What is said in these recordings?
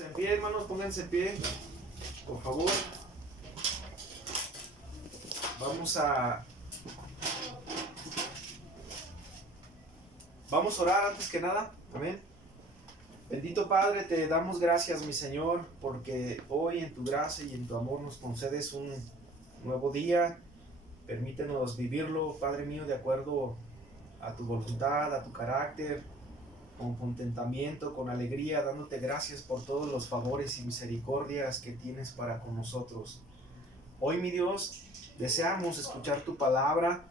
En pie, hermanos, pónganse en pie, por favor. Vamos a orar antes que nada. Amén. Bendito Padre, te damos gracias, mi Señor, porque hoy en tu gracia y en tu amor nos concedes un nuevo día. Permítenos vivirlo, Padre mío, de acuerdo a tu voluntad, a tu carácter, con contentamiento, con alegría, dándote gracias por todos los favores y misericordias que tienes para con nosotros. Hoy, mi Dios, deseamos escuchar tu palabra,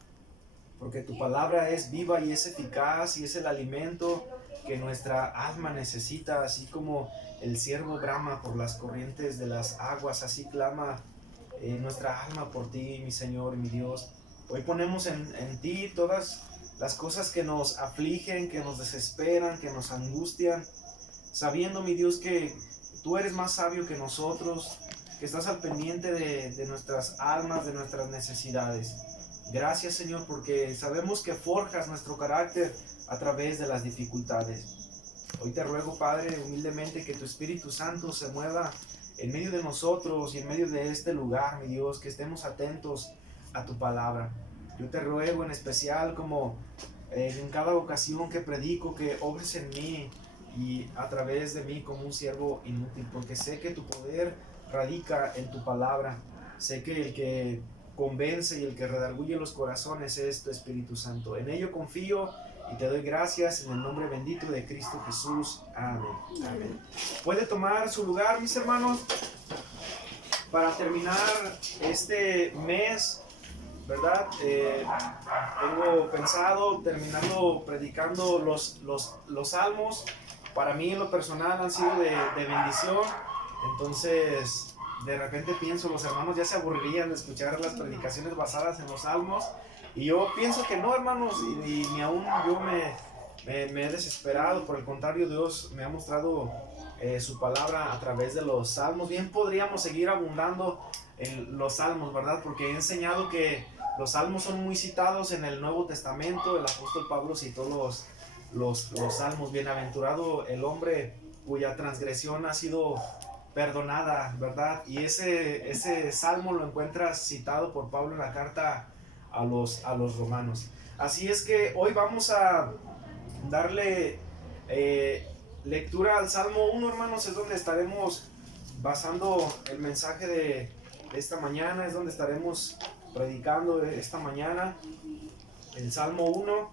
porque tu palabra es viva y es eficaz y es el alimento que nuestra alma necesita, así como el ciervo brama por las corrientes de las aguas, así clama nuestra alma por ti, mi Señor, mi Dios. Hoy ponemos en ti todas las cosas que nos afligen, que nos desesperan, que nos angustian, sabiendo, mi Dios, que tú eres más sabio que nosotros, que estás al pendiente de nuestras almas, de nuestras necesidades. Gracias, Señor, porque sabemos que forjas nuestro carácter a través de las dificultades. Hoy te ruego, Padre, humildemente, que tu Espíritu Santo se mueva en medio de nosotros y en medio de este lugar, mi Dios, que estemos atentos a tu palabra. Yo te ruego en especial, como en cada ocasión que predico, que obres en mí y a través de mí como un siervo inútil, porque sé que tu poder radica en tu palabra. Sé que el que convence y el que redarguye los corazones es tu Espíritu Santo. En ello confío y te doy gracias en el nombre bendito de Cristo Jesús. Amén. Amén. ¿Puede tomar su lugar, mis hermanos? Para terminar este mes, ¿verdad? Tengo pensado terminando predicando los salmos. Para mí en lo personal han sido de bendición. Entonces de repente pienso, los hermanos ya se aburrirían de escuchar las predicaciones basadas en los salmos, y yo pienso que no, hermanos, y ni aún yo me he desesperado. Por el contrario, Dios me ha mostrado su palabra a través de los salmos. Bien podríamos seguir abundando en los salmos, ¿verdad? Porque he enseñado que los salmos son muy citados en el Nuevo Testamento. El apóstol Pablo citó los salmos. Bienaventurado el hombre cuya transgresión ha sido perdonada, ¿verdad? Y ese salmo lo encuentras citado por Pablo en la carta a los romanos. Así es que hoy vamos a darle lectura al Salmo 1, hermanos. Es donde estaremos basando el mensaje de esta mañana, es donde estaremos predicando esta mañana, el Salmo 1.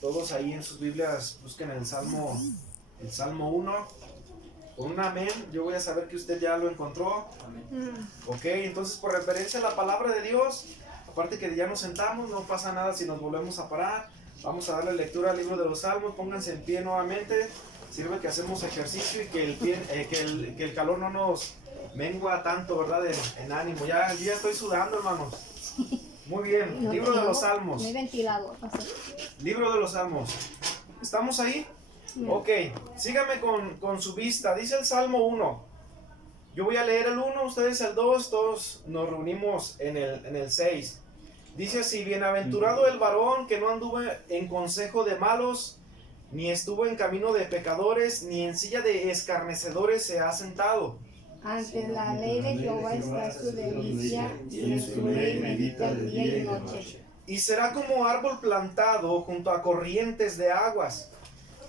Todos ahí en sus Biblias busquen el Salmo 1. Con un amén, yo voy a saber que usted ya lo encontró. Amén. Ok, entonces por referencia a la palabra de Dios, aparte que ya nos sentamos, no pasa nada si nos volvemos a parar. Vamos a darle lectura al libro de los Salmos. Pónganse en pie nuevamente. Sirve que hacemos ejercicio y que el calor no nos mengua tanto, ¿verdad? En ánimo. Yo ya estoy sudando, hermanos. Muy bien, libro de los Salmos. Muy ventilado. Libro de los Salmos. ¿Estamos ahí? Ok, sígame con su vista. Dice el Salmo 1. Yo voy a leer el 1, ustedes el 2, todos nos reunimos en el 6. Dice así: bienaventurado el varón que no anduvo en consejo de malos, ni estuvo en camino de pecadores, ni en silla de escarnecedores se ha sentado. Ante la ley de Jehová está su delicia, y en su ley medita de día y noche. Y será como árbol plantado junto a corrientes de aguas,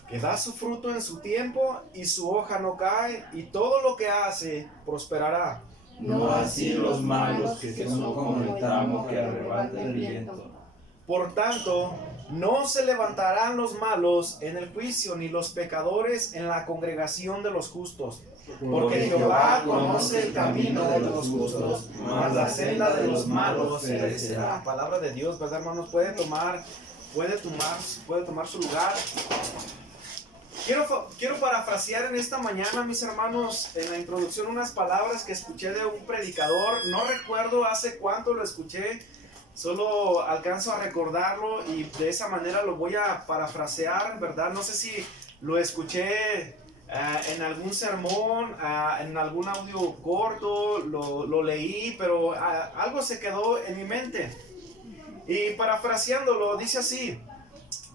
que da su fruto en su tiempo, y su hoja no cae, y todo lo que hace prosperará. No así los malos, que son como el tamo que arrebata el viento. Por tanto, no se levantarán los malos en el juicio, ni los pecadores en la congregación de los justos. Porque Jehová conoce el camino de los justos, mas la senda de los malos perecerá. La palabra de Dios, ¿verdad, hermanos? Puede tomar su lugar. Quiero parafrasear en esta mañana, mis hermanos, en la introducción unas palabras que escuché de un predicador. No recuerdo hace cuánto lo escuché, solo alcanzo a recordarlo y de esa manera lo voy a parafrasear, ¿verdad? No sé si lo escuché en algún sermón, en algún audio corto, lo leí, pero algo se quedó en mi mente. Y parafraseándolo, dice así: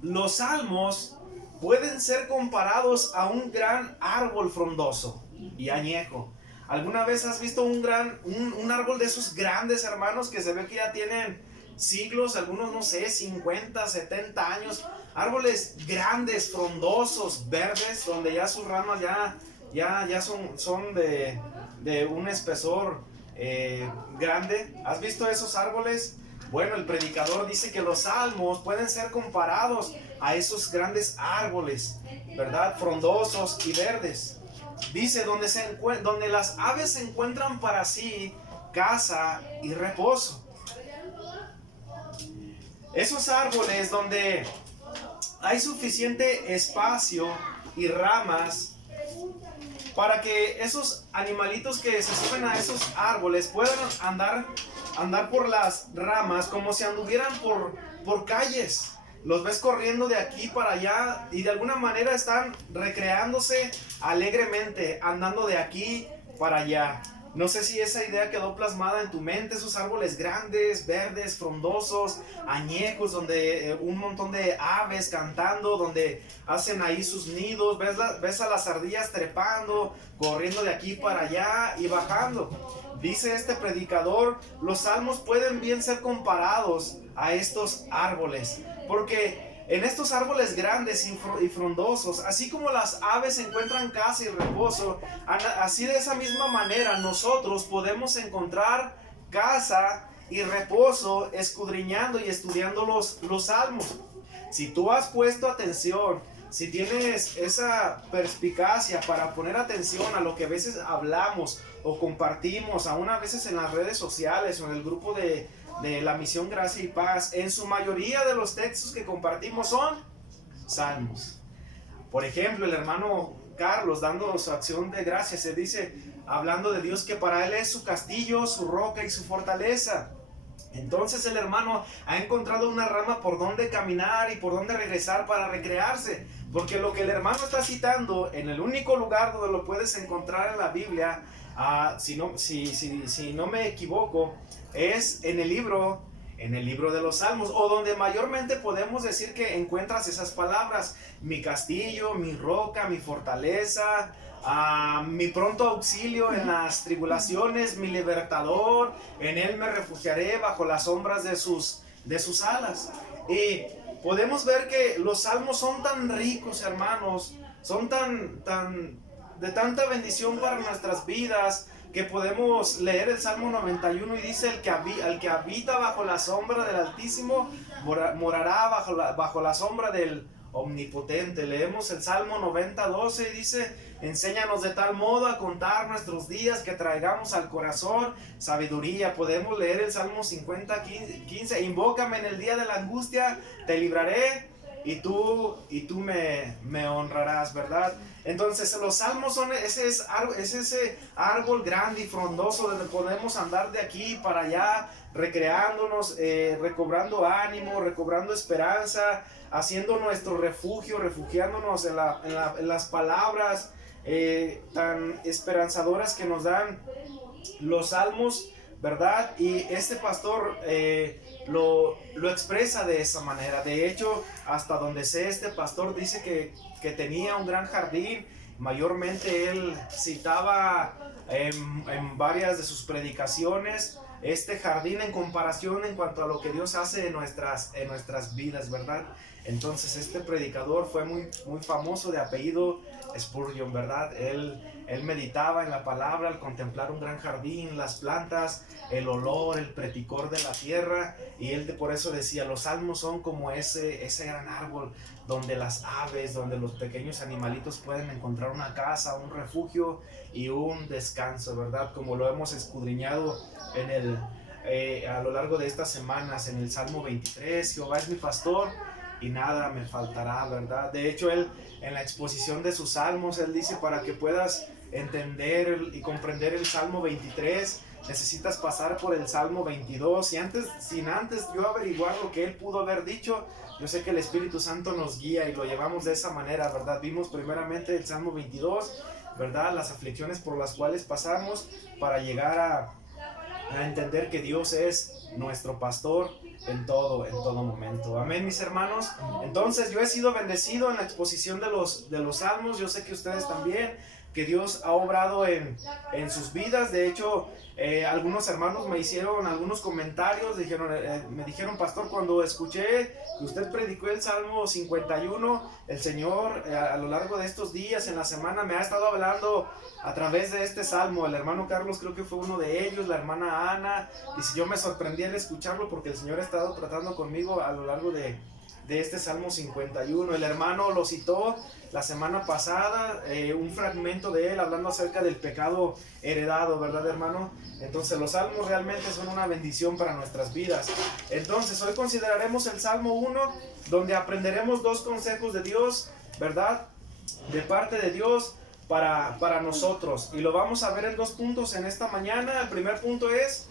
los salmos pueden ser comparados a un gran árbol frondoso y añejo. ¿Alguna vez has visto un árbol de esos grandes, hermanos, que se ve que ya tienen siglos, algunos no sé, 50, 70 años? Árboles grandes, frondosos, verdes, donde ya sus ramas ya son de un espesor grande. ¿Has visto esos árboles? Bueno, el predicador dice que los salmos pueden ser comparados a esos grandes árboles, ¿verdad? Frondosos y verdes. Dice, donde las aves encuentran para sí casa y reposo. Esos árboles donde hay suficiente espacio y ramas para que esos animalitos que se suben a esos árboles puedan andar por las ramas como si anduvieran por calles. Los ves corriendo de aquí para allá y de alguna manera están recreándose alegremente, andando de aquí para allá. No sé si esa idea quedó plasmada en tu mente, esos árboles grandes, verdes, frondosos, añejos, donde un montón de aves cantando, donde hacen ahí sus nidos, ves a las ardillas trepando, corriendo de aquí para allá y bajando. Dice este predicador, los salmos pueden bien ser comparados a estos árboles, porque en estos árboles grandes y frondosos, así como las aves encuentran casa y reposo, así de esa misma manera nosotros podemos encontrar casa y reposo escudriñando y estudiando los salmos. Si tú has puesto atención, si tienes esa perspicacia para poner atención a lo que a veces hablamos o compartimos, aún a veces en las redes sociales o en el grupo de la Misión Gracia y Paz, en su mayoría de los textos que compartimos son salmos. Por ejemplo, el hermano Carlos, dando su acción de gracias, se dice, hablando de Dios, que para él es su castillo, su roca y su fortaleza. Entonces el hermano ha encontrado una rama por donde caminar y por donde regresar para recrearse, porque lo que el hermano está citando en el único lugar donde lo puedes encontrar en la Biblia, si no me equivoco, es en el libro de los Salmos, o donde mayormente podemos decir que encuentras esas palabras: mi castillo, mi roca, mi fortaleza, mi pronto auxilio en las tribulaciones, mi libertador, en él me refugiaré bajo las sombras de sus alas. Y podemos ver que los salmos son tan ricos, hermanos, son de tanta bendición para nuestras vidas, que podemos leer el Salmo 91 y dice: el que habita bajo la sombra del Altísimo morará bajo la sombra del Omnipotente. Leemos el Salmo 90:12 y dice: enséñanos de tal modo a contar nuestros días que traigamos al corazón sabiduría. Podemos leer el Salmo 50:15: invócame en el día de la angustia, te libraré y tú me honrarás, ¿verdad? Entonces los salmos son ese árbol grande y frondoso donde podemos andar de aquí para allá, recreándonos, recobrando ánimo, recobrando esperanza, haciendo nuestro refugio, refugiándonos en las palabras tan esperanzadoras que nos dan los salmos, ¿verdad? Y este pastor lo expresa de esa manera. De hecho, hasta donde sé, este pastor dice que tenía un gran jardín. Mayormente él citaba en varias de sus predicaciones este jardín en comparación en cuanto a lo que Dios hace en nuestras vidas, ¿verdad? Entonces este predicador fue muy, muy famoso, de apellido Spurgeon, ¿verdad? Él meditaba en la palabra al contemplar un gran jardín, las plantas, el olor, el preticor de la tierra, y él por eso decía: los salmos son como ese gran árbol donde las aves, donde los pequeños animalitos pueden encontrar una casa, un refugio y un descanso, ¿verdad? Como lo hemos escudriñado a lo largo de estas semanas en el Salmo 23, Jehová es mi pastor y nada me faltará, ¿verdad? De hecho, él en la exposición de sus salmos, él dice: para que puedas entender y comprender el Salmo 23, necesitas pasar por el Salmo 22, sin antes yo averiguar lo que él pudo haber dicho. Yo sé que el Espíritu Santo nos guía y lo llevamos de esa manera, ¿verdad? Vimos primeramente el Salmo 22, ¿verdad? Las aflicciones por las cuales pasamos para llegar a entender que Dios es nuestro pastor en todo momento. Amén, mis hermanos. Entonces yo he sido bendecido en la exposición de los salmos. Yo sé que ustedes también, que Dios ha obrado en sus vidas. De hecho, algunos hermanos me hicieron algunos comentarios, me dijeron, pastor, cuando escuché que usted predicó el Salmo 51, el Señor a lo largo de estos días, en la semana, me ha estado hablando a través de este salmo. El hermano Carlos creo que fue uno de ellos, la hermana Ana. Dice, yo me sorprendí al escucharlo porque el Señor ha estado tratando conmigo a lo largo de este Salmo 51. El hermano lo citó la semana pasada, un fragmento de él hablando acerca del pecado heredado, ¿verdad, hermano? Entonces los salmos realmente son una bendición para nuestras vidas. Entonces hoy consideraremos el Salmo 1, donde aprenderemos 2 consejos de Dios, ¿verdad? De parte de Dios para nosotros. Y lo vamos a ver en 2 puntos en esta mañana. El primer punto es,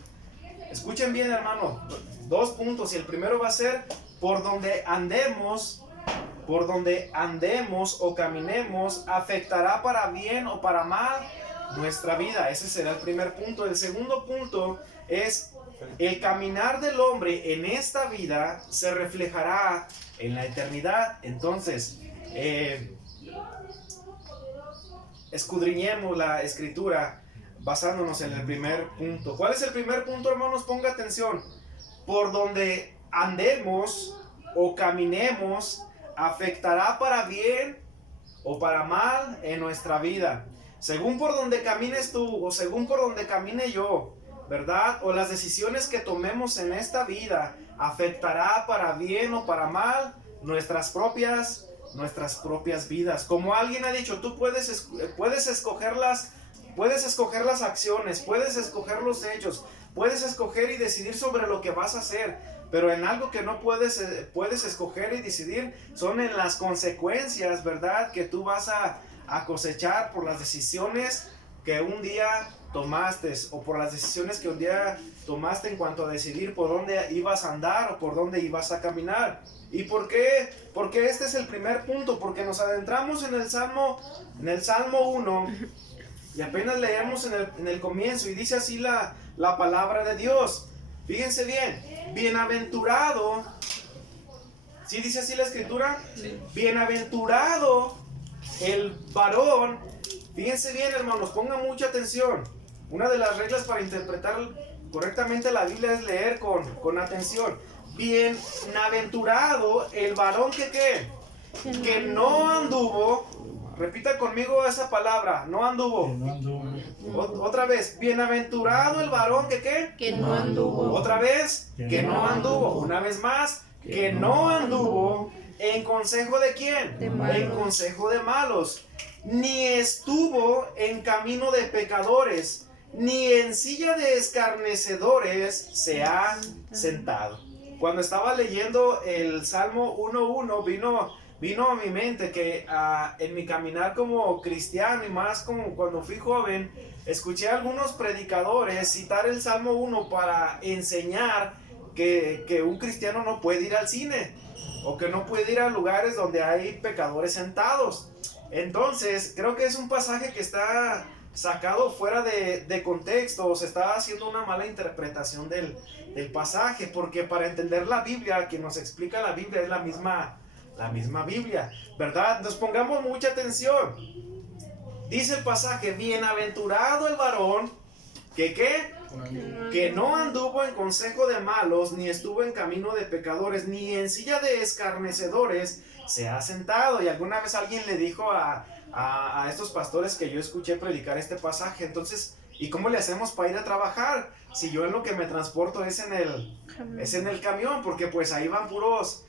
escuchen bien, hermano, 2 puntos, y el primero va a ser: por donde andemos o caminemos, afectará para bien o para mal nuestra vida. Ese será el primer punto. El segundo punto es: el caminar del hombre en esta vida se reflejará en la eternidad. Entonces, escudriñemos la escritura basándonos en el primer punto. ¿Cuál es el primer punto, hermanos? Ponga atención. Por donde andemos o caminemos, afectará para bien o para mal en nuestra vida. Según por donde camines tú o según por donde camine yo, ¿verdad? O las decisiones que tomemos en esta vida, afectará para bien o para mal nuestras propias vidas. Como alguien ha dicho, tú puedes escoger las acciones, puedes escoger los hechos, puedes escoger y decidir sobre lo que vas a hacer, pero en algo que no puedes escoger y decidir son en las consecuencias, ¿verdad? Que tú vas a cosechar por las decisiones que un día tomaste, o por las decisiones que un día tomaste en cuanto a decidir por dónde ibas a andar o por dónde ibas a caminar. ¿Y por qué? Porque este es el primer punto, porque nos adentramos en el Salmo 1 y apenas leemos en el comienzo y dice así la palabra de Dios. Fíjense bien, bienaventurado, ¿sí dice así la escritura? Sí. Bienaventurado el varón. Fíjense bien, hermanos, pongan mucha atención. Una de las reglas para interpretar correctamente la Biblia es leer con atención. Bienaventurado el varón que no anduvo. Repita conmigo esa palabra, no anduvo. Otra vez, bienaventurado el varón que no anduvo. Otra vez, que no anduvo. Una vez más, que no anduvo. ¿En consejo de quién? En consejo de malos. Ni estuvo en camino de pecadores, ni en silla de escarnecedores se ha sentado. Cuando estaba leyendo el Salmo 1:1, vino a mi mente que en mi caminar como cristiano y más como cuando fui joven, escuché a algunos predicadores citar el Salmo 1 para enseñar que un cristiano no puede ir al cine o que no puede ir a lugares donde hay pecadores sentados. Entonces, creo que es un pasaje que está sacado fuera de contexto, o se está haciendo una mala interpretación del pasaje, porque para entender la Biblia, quien nos explica la Biblia es la misma Biblia, ¿verdad? Nos pongamos mucha atención. Dice el pasaje: bienaventurado el varón que no anduvo en consejo de malos, ni estuvo en camino de pecadores, ni en silla de escarnecedores se ha sentado. Y alguna vez alguien le dijo a estos pastores que yo escuché predicar este pasaje: entonces, ¿y cómo le hacemos para ir a trabajar? Si yo en lo que me transporto es en el camión, porque pues ahí van puros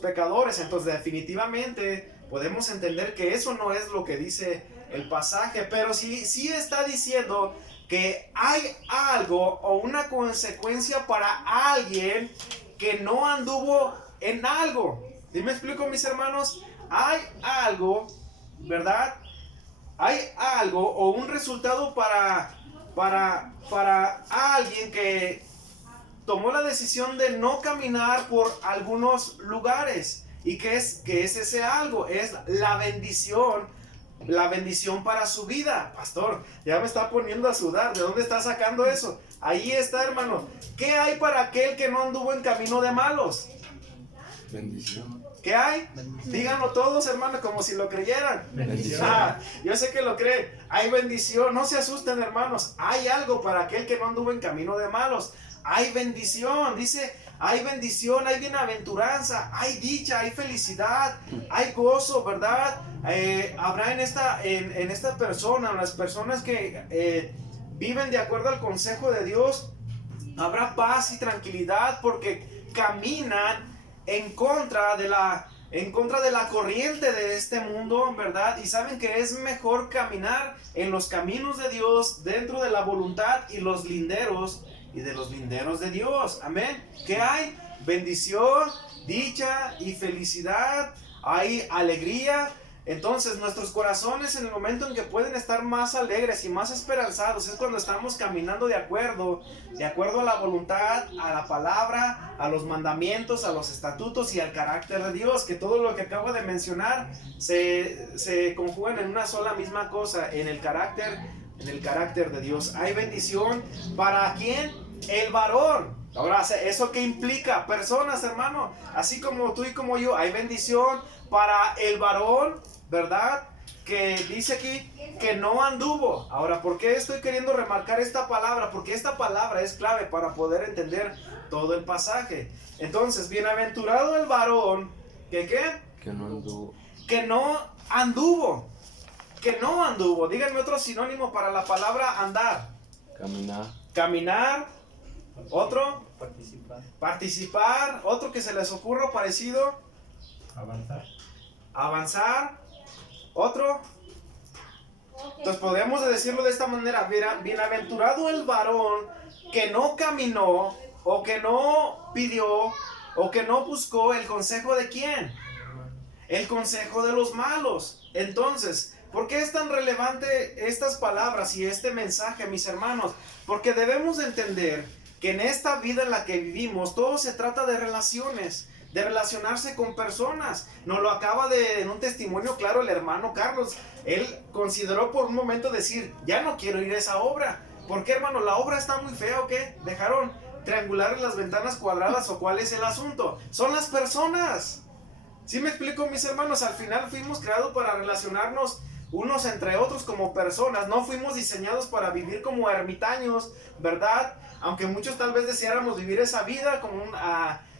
pecadores. Entonces definitivamente podemos entender que eso no es lo que dice el pasaje, pero sí está diciendo que hay algo o una consecuencia para alguien que no anduvo en algo. ¿Sí me explico, mis hermanos? Hay algo, ¿verdad? Hay algo o un resultado para alguien que tomó la decisión de no caminar por algunos lugares. ¿Y qué es ese algo? Es la bendición la bendición para su vida. Pastor, ya me está poniendo a sudar. ¿De dónde está sacando eso? Ahí está, hermano. ¿Qué hay para aquel que no anduvo en camino de malos? Bendición. ¿Qué hay? Díganlo todos, hermano, como si lo creyeran. Bendición. Yo sé que lo creen. Hay bendición. No se asusten, hermanos. Hay algo para aquel que no anduvo en camino de malos. Hay bendición. Dice, hay bendición, hay bienaventuranza, hay dicha, hay felicidad, hay gozo, ¿verdad? Habrá en esta persona, las personas que viven de acuerdo al consejo de Dios, habrá paz y tranquilidad porque caminan en contra de la corriente de este mundo, ¿verdad? Y saben que es mejor caminar en los caminos de Dios, dentro de la voluntad y los linderos de Dios. Amén. ¿Qué hay? Bendición, dicha y felicidad. Hay alegría. Entonces nuestros corazones, en el momento en que pueden estar más alegres y más esperanzados, es cuando estamos caminando de acuerdo a la voluntad, a la palabra, a los mandamientos, a los estatutos y al carácter de Dios, que todo lo que acabo de mencionar se conjugan en una sola misma cosa, en el carácter de Dios. Hay bendición para ¿quién? El varón. Ahora, ¿eso qué implica? Personas, hermano, así como tú y como yo, hay bendición para el varón, ¿verdad? Que dice aquí que no anduvo. Ahora, ¿por qué estoy queriendo remarcar esta palabra? Porque esta palabra es clave para poder entender todo el pasaje. Entonces, bienaventurado el varón, ¿que qué? Que no anduvo. Que no anduvo. Que no anduvo. Díganme otro sinónimo para la palabra andar. Caminar. Caminar. Otro. Participar. Otro que se les ocurra parecido. Avanzar. Otro. Entonces podríamos decirlo de esta manera: bienaventurado el varón que no caminó, o que no pidió, o que no buscó el consejo de ¿quién? El consejo de los malos. Entonces, ¿por qué es tan relevante estas palabras y este mensaje, mis hermanos? Porque debemos de entender que en esta vida en la que vivimos, todo se trata de relaciones, de relacionarse con personas. Nos lo acaba en un testimonio claro el hermano Carlos. Él consideró por un momento decir, ya no quiero ir a esa obra. ¿Por qué, hermano? ¿La obra está muy fea o qué? ¿Dejaron triangulares las ventanas cuadradas o cuál es el asunto? Son las personas. ¿Sí me explico, mis hermanos? Al final fuimos creados para relacionarnos unos entre otros como personas. No fuimos diseñados para vivir como ermitaños, ¿verdad? Aunque muchos tal vez deseáramos vivir esa vida como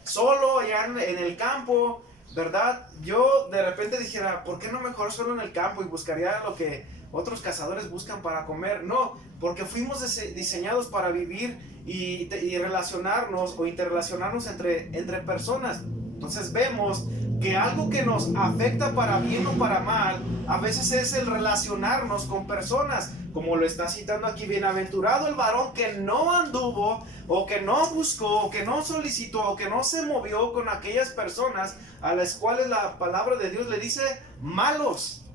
solo allá en el campo, ¿verdad? Yo de repente dijera, ¿por qué no mejor solo en el campo y buscaría lo que otros cazadores buscan para comer? No, porque fuimos diseñados para vivir y relacionarnos o interrelacionarnos entre personas. Entonces vemos que algo que nos afecta para bien o para mal, a veces es el relacionarnos con personas, como lo está citando aquí: bienaventurado el varón que no anduvo, o que no buscó, o que no solicitó, o que no se movió con aquellas personas a las cuales la palabra de Dios le dice malos.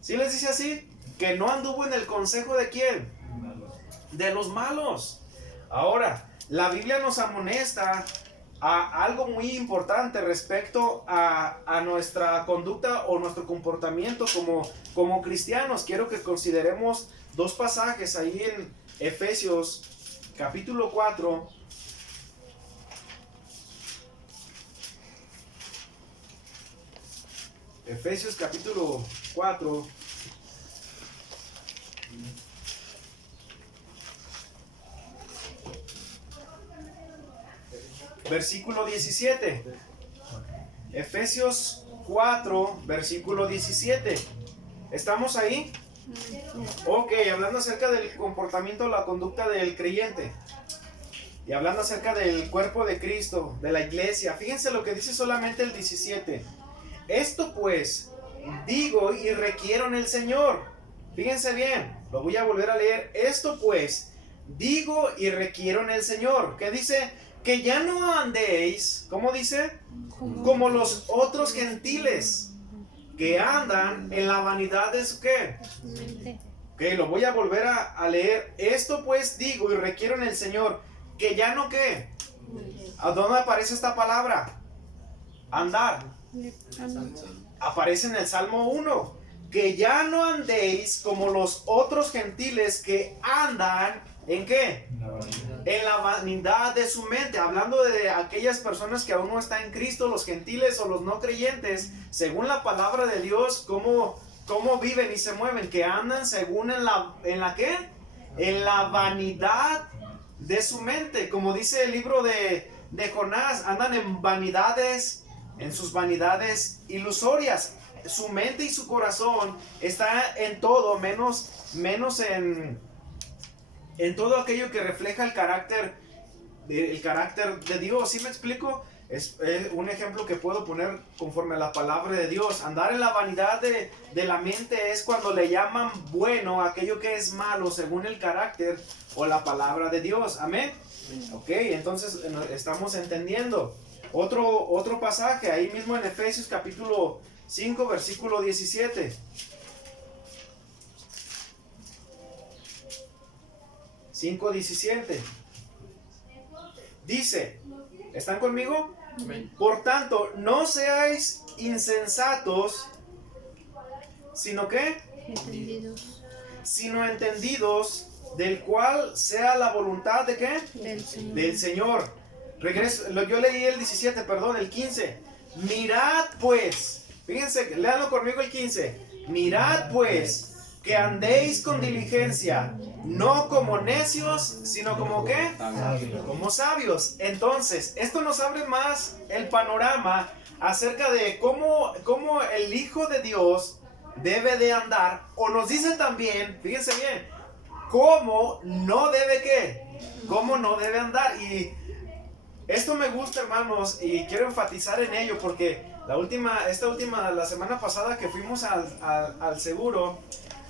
¿Sí les dice así? Que no anduvo en el consejo de ¿quién? De los malos. Ahora, la Biblia nos amonesta a algo muy importante respecto a nuestra conducta o nuestro comportamiento como cristianos. Quiero que consideremos dos pasajes ahí en Efesios capítulo 4. Efesios capítulo 4. Versículo 17. Efesios 4, versículo 17. ¿Estamos ahí? Ok, hablando acerca del comportamiento, la conducta del creyente. Y hablando acerca del cuerpo de Cristo, de la iglesia. Fíjense lo que dice solamente el 17. Esto pues, digo y requiero en el Señor. Fíjense bien, lo voy a volver a leer. Esto pues, digo y requiero en el Señor. ¿Qué dice? Que ya no andéis, ¿cómo dice? Como los otros gentiles, que andan en la vanidad de su ¿qué? Ok, lo voy a volver a leer. Esto pues digo y requiero en el Señor, que ya no ¿qué? ¿A dónde aparece esta palabra? Andar. Aparece en el Salmo 1. que ya no andéis como los otros gentiles que andan, ¿en qué? En la vanidad de su mente, hablando de aquellas personas que aún no están en Cristo, los gentiles o los no creyentes, según la palabra de Dios, cómo viven y se mueven, que andan según ¿en la qué? En la vanidad de su mente, como dice el libro de Jonás, andan en vanidades, en sus vanidades ilusorias. Su mente y su corazón está en todo, menos en todo aquello que refleja el carácter de Dios. ¿Sí me explico? Es un ejemplo que puedo poner conforme a la palabra de Dios. Andar en la vanidad de la mente es cuando le llaman bueno aquello que es malo según el carácter o la palabra de Dios. Amén. Ok, entonces estamos entendiendo. Otro pasaje ahí mismo en Efesios capítulo 5 versículo 17. 5:17. Dice, ¿están conmigo? Amén. Por tanto, no seáis insensatos, sino que, Entendidos sino entendidos, del cual sea la voluntad de qué? del Señor. Del Señor. Regreso, yo leí el 17, perdón, el 15. Mirad pues, fíjense, léanlo conmigo el 15. Mirad pues, que andéis con diligencia, no como necios, sino como ¿qué? Como sabios. Entonces, esto nos abre más el panorama acerca de cómo el Hijo de Dios debe de andar, o nos dice también, fíjense bien, cómo no debe ¿qué? Cómo no debe andar. Y esto me gusta, hermanos, y quiero enfatizar en ello porque la semana pasada que fuimos al seguro,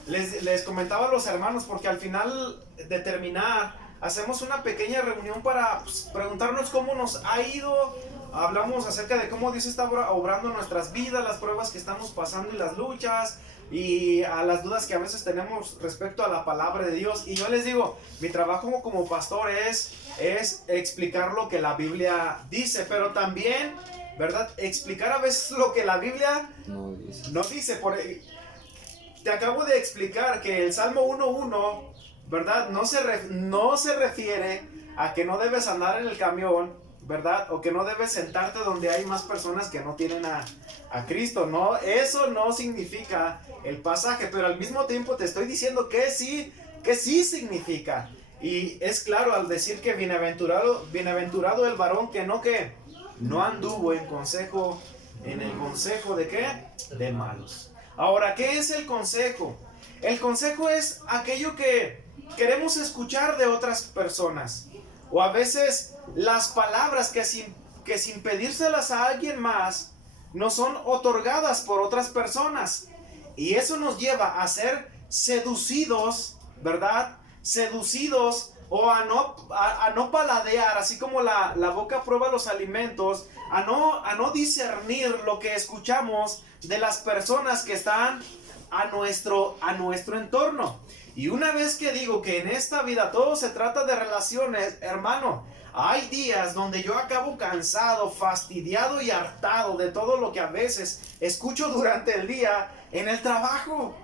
les comentaba a los hermanos, porque al final de terminar hacemos una pequeña reunión para preguntarnos cómo nos ha ido. Hablamos acerca de cómo Dios está obrando en nuestras vidas, las pruebas que estamos pasando y las luchas, y a las dudas que a veces tenemos respecto a la palabra de Dios. Y yo les digo, mi trabajo como pastor es explicar lo que la Biblia dice, pero también, ¿verdad? Explicar a veces lo que la Biblia no dice. Te acabo de explicar que el Salmo 1:1, ¿verdad? No se refiere a que no debes andar en el camión, ¿verdad? O que no debes sentarte donde hay más personas que no tienen a Cristo. No, eso no significa el pasaje, pero al mismo tiempo te estoy diciendo que sí significa. Y es claro al decir que bienaventurado el varón que no anduvo en el consejo de ¿qué? De malos. Ahora, ¿qué es el consejo? El consejo es aquello que queremos escuchar de otras personas. O a veces las palabras que sin pedírselas a alguien más nos son otorgadas por otras personas. Y eso nos lleva a ser seducidos, ¿verdad? Seducidos o a no paladear, así como la boca prueba los alimentos, a no discernir lo que escuchamos de las personas que están a nuestro entorno. Y una vez que digo que en esta vida todo se trata de relaciones, hermano, hay días donde yo acabo cansado, fastidiado y hartado de todo lo que a veces escucho durante el día en el trabajo.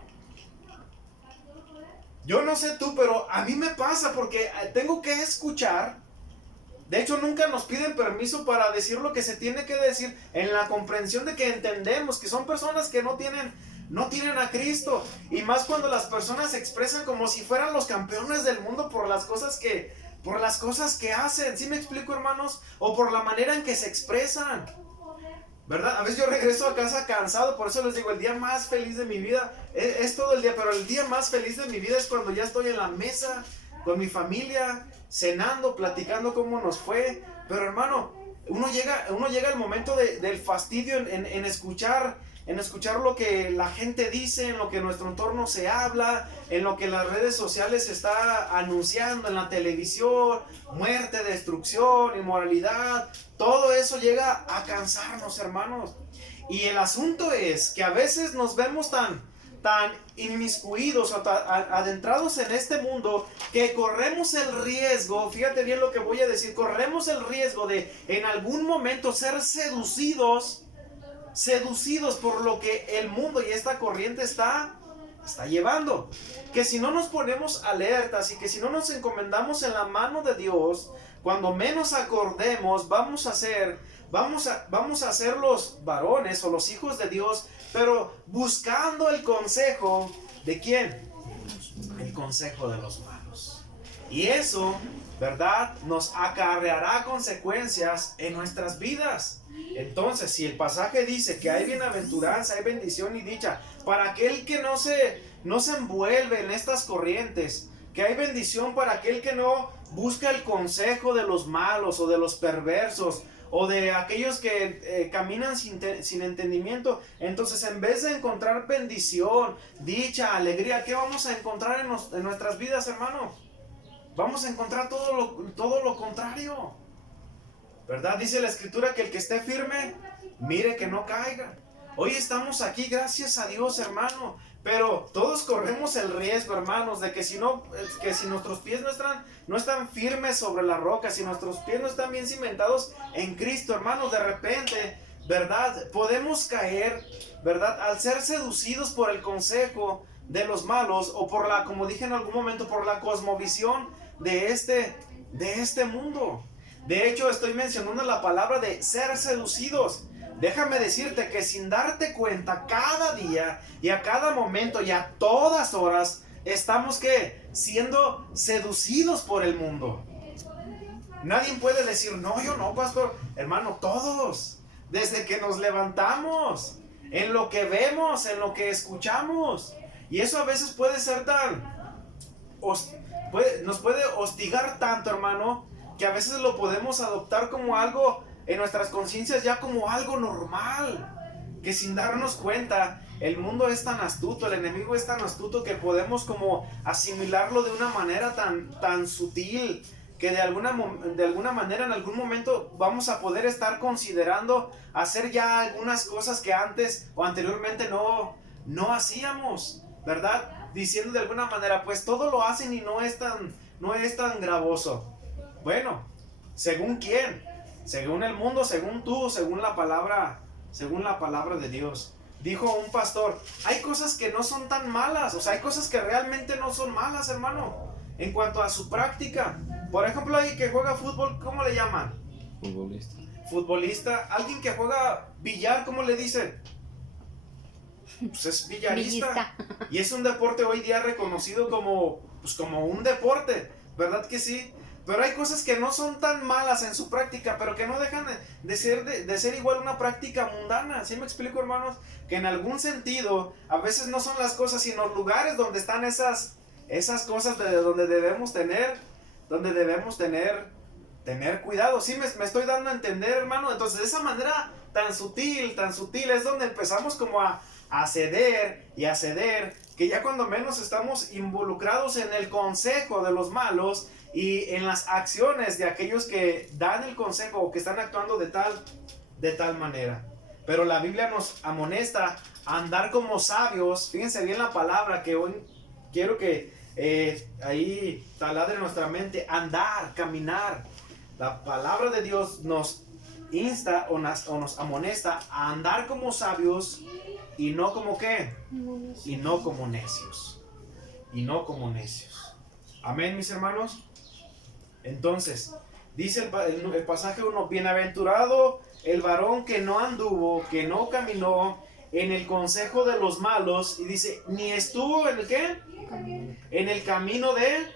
Yo no sé tú, pero a mí me pasa porque tengo que escuchar. De hecho, nunca nos piden permiso para decir lo que se tiene que decir, en la comprensión de que entendemos que son personas que no tienen a Cristo. Y más cuando las personas se expresan como si fueran los campeones del mundo por las cosas que hacen. ¿Sí me explico, hermanos? O por la manera en que se expresan, ¿verdad? A veces yo regreso a casa cansado, por eso les digo, el día más feliz de mi vida es todo el día, pero el día más feliz de mi vida es cuando ya estoy en la mesa con mi familia, cenando, platicando cómo nos fue. Pero hermano, uno llega al momento del fastidio en escuchar lo que la gente dice, en lo que nuestro entorno se habla, en lo que las redes sociales se está anunciando, en la televisión, muerte, destrucción, inmoralidad. Todo eso llega a cansarnos, hermanos. Y el asunto es que a veces nos vemos tan inmiscuidos o adentrados en este mundo que corremos el riesgo, fíjate bien lo que voy a decir, corremos el riesgo de en algún momento ser seducidos seducidos por lo que el mundo y esta corriente está llevando. Que si no nos ponemos alertas y que si no nos encomendamos en la mano de Dios, cuando menos acordemos, vamos a ser los varones o los hijos de Dios, pero buscando el consejo ¿de quién? El consejo de los malos. Y eso, ¿verdad?, nos acarreará consecuencias en nuestras vidas. Entonces, si el pasaje dice que hay bienaventuranza, hay bendición y dicha para aquel que no se envuelve en estas corrientes, que hay bendición para aquel que no busca el consejo de los malos o de los perversos o de aquellos que caminan sin entendimiento. Entonces, en vez de encontrar bendición, dicha, alegría, ¿qué vamos a encontrar en nuestras vidas, hermano? Vamos a encontrar todo lo contrario, ¿verdad? Dice la Escritura que el que esté firme, mire que no caiga. Hoy estamos aquí, gracias a Dios, hermano, pero todos corremos el riesgo, hermanos, de que si nuestros pies no están firmes sobre la roca, si nuestros pies no están bien cimentados en Cristo, hermanos, de repente, ¿verdad?, podemos caer, ¿verdad?, al ser seducidos por el consejo de los malos o como dije en algún momento, por la cosmovisión de este mundo. De hecho, estoy mencionando la palabra de ser seducidos. Déjame decirte que sin darte cuenta, cada día y a cada momento y a todas horas estamos siendo seducidos por el mundo. Nadie puede decir, no, yo no, pastor. Hermano, todos, desde que nos levantamos, en lo que vemos, en lo que escuchamos. Y eso a veces puede ser nos puede hostigar tanto, hermano, que a veces lo podemos adoptar como algo en nuestras conciencias, ya como algo normal, que sin darnos cuenta, el mundo es tan astuto, el enemigo es tan astuto que podemos como asimilarlo de una manera tan sutil, que de alguna manera en algún momento vamos a poder estar considerando hacer ya algunas cosas que antes o anteriormente no hacíamos, ¿verdad? Diciendo de alguna manera, pues todo lo hacen y no es tan gravoso. Bueno, ¿según quién? Según el mundo, según tú, según la palabra de Dios. Dijo un pastor, hay cosas que no son tan malas, o sea, hay cosas que realmente no son malas, hermano, en cuanto a su práctica. Por ejemplo, alguien que juega fútbol, ¿cómo le llaman? Futbolista. Alguien que juega billar, ¿cómo le dicen? Pues es billarista. Y es un deporte hoy día reconocido como un deporte, ¿verdad que sí? Pero hay cosas que no son tan malas en su práctica, pero que no dejan de ser igual una práctica mundana. ¿Sí me explico, hermanos? Que en algún sentido, a veces no son las cosas, sino lugares donde están esas cosas donde debemos tener cuidado. ¿Sí me estoy dando a entender, hermano? Entonces, de esa manera tan sutil, es donde empezamos como a ceder y a ceder, que ya cuando menos estamos involucrados en el consejo de los malos y en las acciones de aquellos que dan el consejo o que están actuando de tal manera. Pero la Biblia nos amonesta a andar como sabios. Fíjense bien la palabra que hoy quiero que ahí taladre nuestra mente. Andar, caminar. La palabra de Dios nos insta o nos amonesta a andar como sabios y no como ¿qué? Y no como necios. Amén, mis hermanos. Entonces, dice el pasaje 1, bienaventurado el varón que no anduvo, que no caminó en el consejo de los malos, y dice, ni estuvo en el ¿qué? En el camino de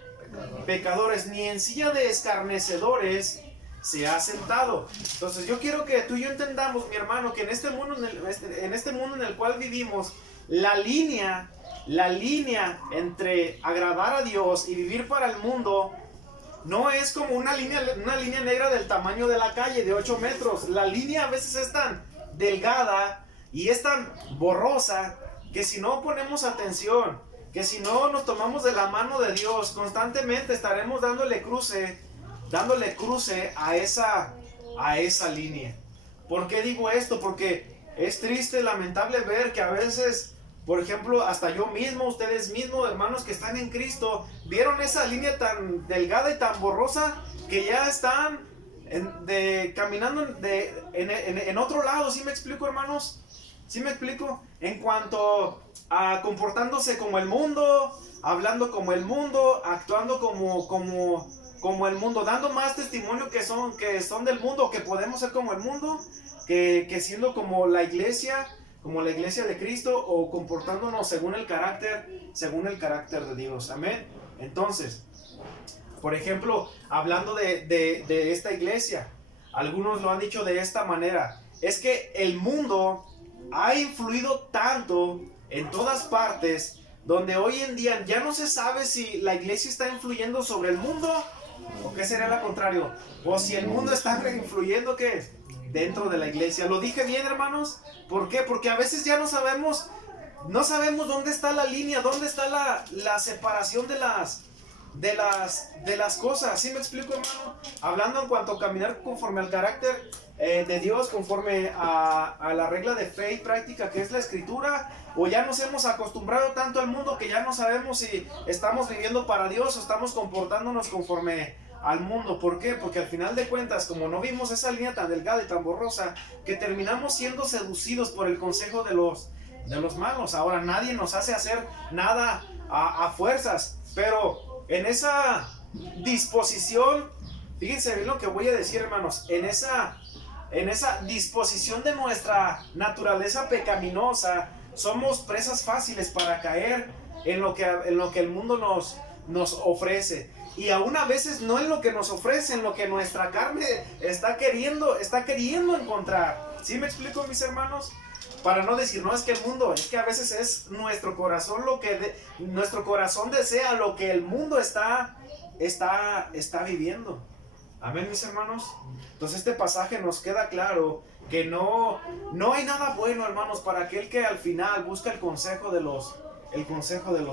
pecadores, ni en silla de escarnecedores se ha sentado. Entonces yo quiero que tú y yo entendamos, mi hermano, que en este mundo en el cual vivimos, la línea entre agradar a Dios y vivir para el mundo no es como una línea negra del tamaño de la calle de 8 metros. La línea a veces es tan delgada y es tan borrosa que si no ponemos atención, que si no nos tomamos de la mano de Dios, constantemente estaremos dándole cruce a esa línea. ¿Por qué digo esto? Porque es triste, lamentable ver que a veces, por ejemplo, hasta yo mismo, ustedes mismos, hermanos que están en Cristo, vieron esa línea tan delgada y tan borrosa que ya están caminando en otro lado. ¿Sí me explico, hermanos? ¿Sí me explico? En cuanto a comportándose como el mundo, hablando como el mundo, actuando como el mundo, dando más testimonio que son del mundo, que podemos ser como el mundo, que siendo como la iglesia de Cristo, o comportándonos según el carácter de Dios. Amén. Entonces, por ejemplo, hablando de esta iglesia, algunos lo han dicho de esta manera: es que el mundo ha influido tanto en todas partes, donde hoy en día ya no se sabe si la iglesia está influyendo sobre el mundo, o qué sería lo contrario, o si el mundo está influyendo ¿qué? Dentro de la iglesia. ¿Lo dije bien, hermanos? ¿Por qué? Porque a veces ya no sabemos dónde está la línea, dónde está la separación de las cosas. ¿Sí me explico, hermano? Hablando en cuanto a caminar conforme al carácter de Dios, conforme a la regla de fe y práctica que es la escritura, o ya nos hemos acostumbrado tanto al mundo que ya no sabemos si estamos viviendo para Dios o estamos comportándonos conforme al mundo. ¿Por qué? Porque al final de cuentas, como no vimos esa línea tan delgada y tan borrosa, que terminamos siendo seducidos por el consejo de los malos. Ahora, nadie nos hace hacer nada a fuerzas, pero en esa disposición, fíjense bien lo que voy a decir, hermanos, en esa disposición de nuestra naturaleza pecaminosa, somos presas fáciles para caer en lo que el mundo nos ofrece. Y aún a veces no en lo que nos ofrece, en lo que nuestra carne está queriendo encontrar. ¿Sí me explico, mis hermanos? Para no decir, no, es que el mundo, es que a veces es nuestro corazón nuestro corazón desea lo que el mundo está viviendo. Amén, mis hermanos. Entonces este pasaje nos queda claro que no hay nada bueno, hermanos, para aquel que al final busca el consejo de los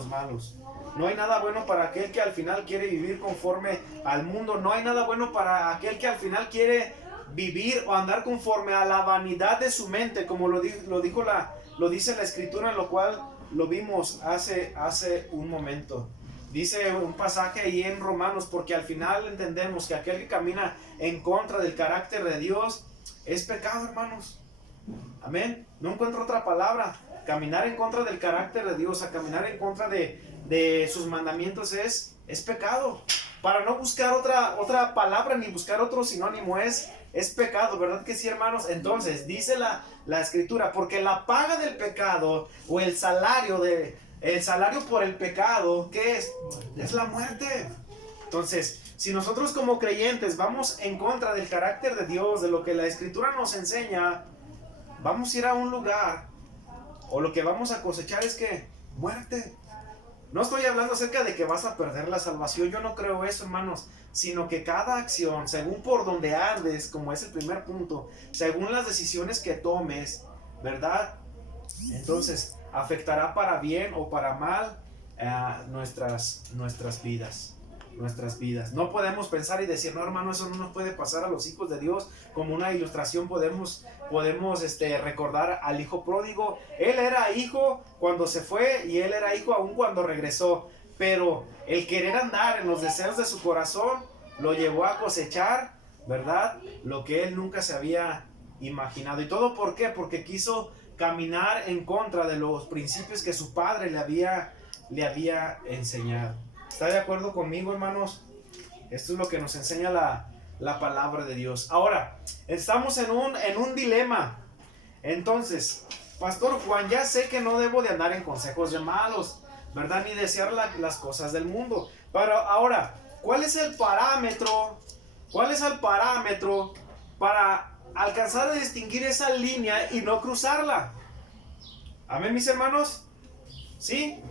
malos. No hay nada bueno para aquel que al final quiere vivir conforme al mundo. No hay nada bueno para aquel que al final quiere vivir o andar conforme a la vanidad de su mente, como lo dice la escritura, en lo cual lo vimos hace un momento. Dice un pasaje ahí en Romanos: porque al final entendemos que aquel que camina en contra del carácter de Dios es pecado, hermanos. Amén. No encuentro otra palabra. Caminar en contra del carácter de Dios, a caminar en contra de sus mandamientos es pecado. Para no buscar otra palabra ni buscar otro sinónimo, es pecado, ¿verdad que sí, hermanos? Entonces, dice la escritura: porque la paga del pecado, o el salario por el pecado, ¿qué es? Es la muerte. Entonces, si nosotros como creyentes vamos en contra del carácter de Dios, de lo que la escritura nos enseña, vamos a ir a un lugar, o lo que vamos a cosechar es que muerte. No estoy hablando acerca de que vas a perder la salvación, yo no creo eso, hermanos, sino que cada acción, según por donde andes, como es el primer punto, según las decisiones que tomes, ¿verdad? Entonces, afectará para bien o para mal nuestras vidas. No podemos pensar y decir, no, hermano, eso no nos puede pasar a los hijos de Dios. Como una ilustración podemos recordar al hijo pródigo. Él era hijo cuando se fue y él era hijo aún cuando regresó, pero el querer andar en los deseos de su corazón lo llevó a cosechar, ¿verdad?, lo que él nunca se había imaginado. ¿Y todo por qué? Porque quiso caminar en contra de los principios que su padre le había enseñado. ¿Está de acuerdo conmigo, hermanos? Esto es lo que nos enseña la palabra de Dios. Ahora, estamos en un dilema. Entonces, Pastor Juan, ya sé que no debo de andar en consejos de malos, ¿verdad?, ni desear las cosas del mundo. Pero ahora, ¿cuál es el parámetro para alcanzar a distinguir esa línea y no cruzarla? Amén, mis hermanos. ¿Sí?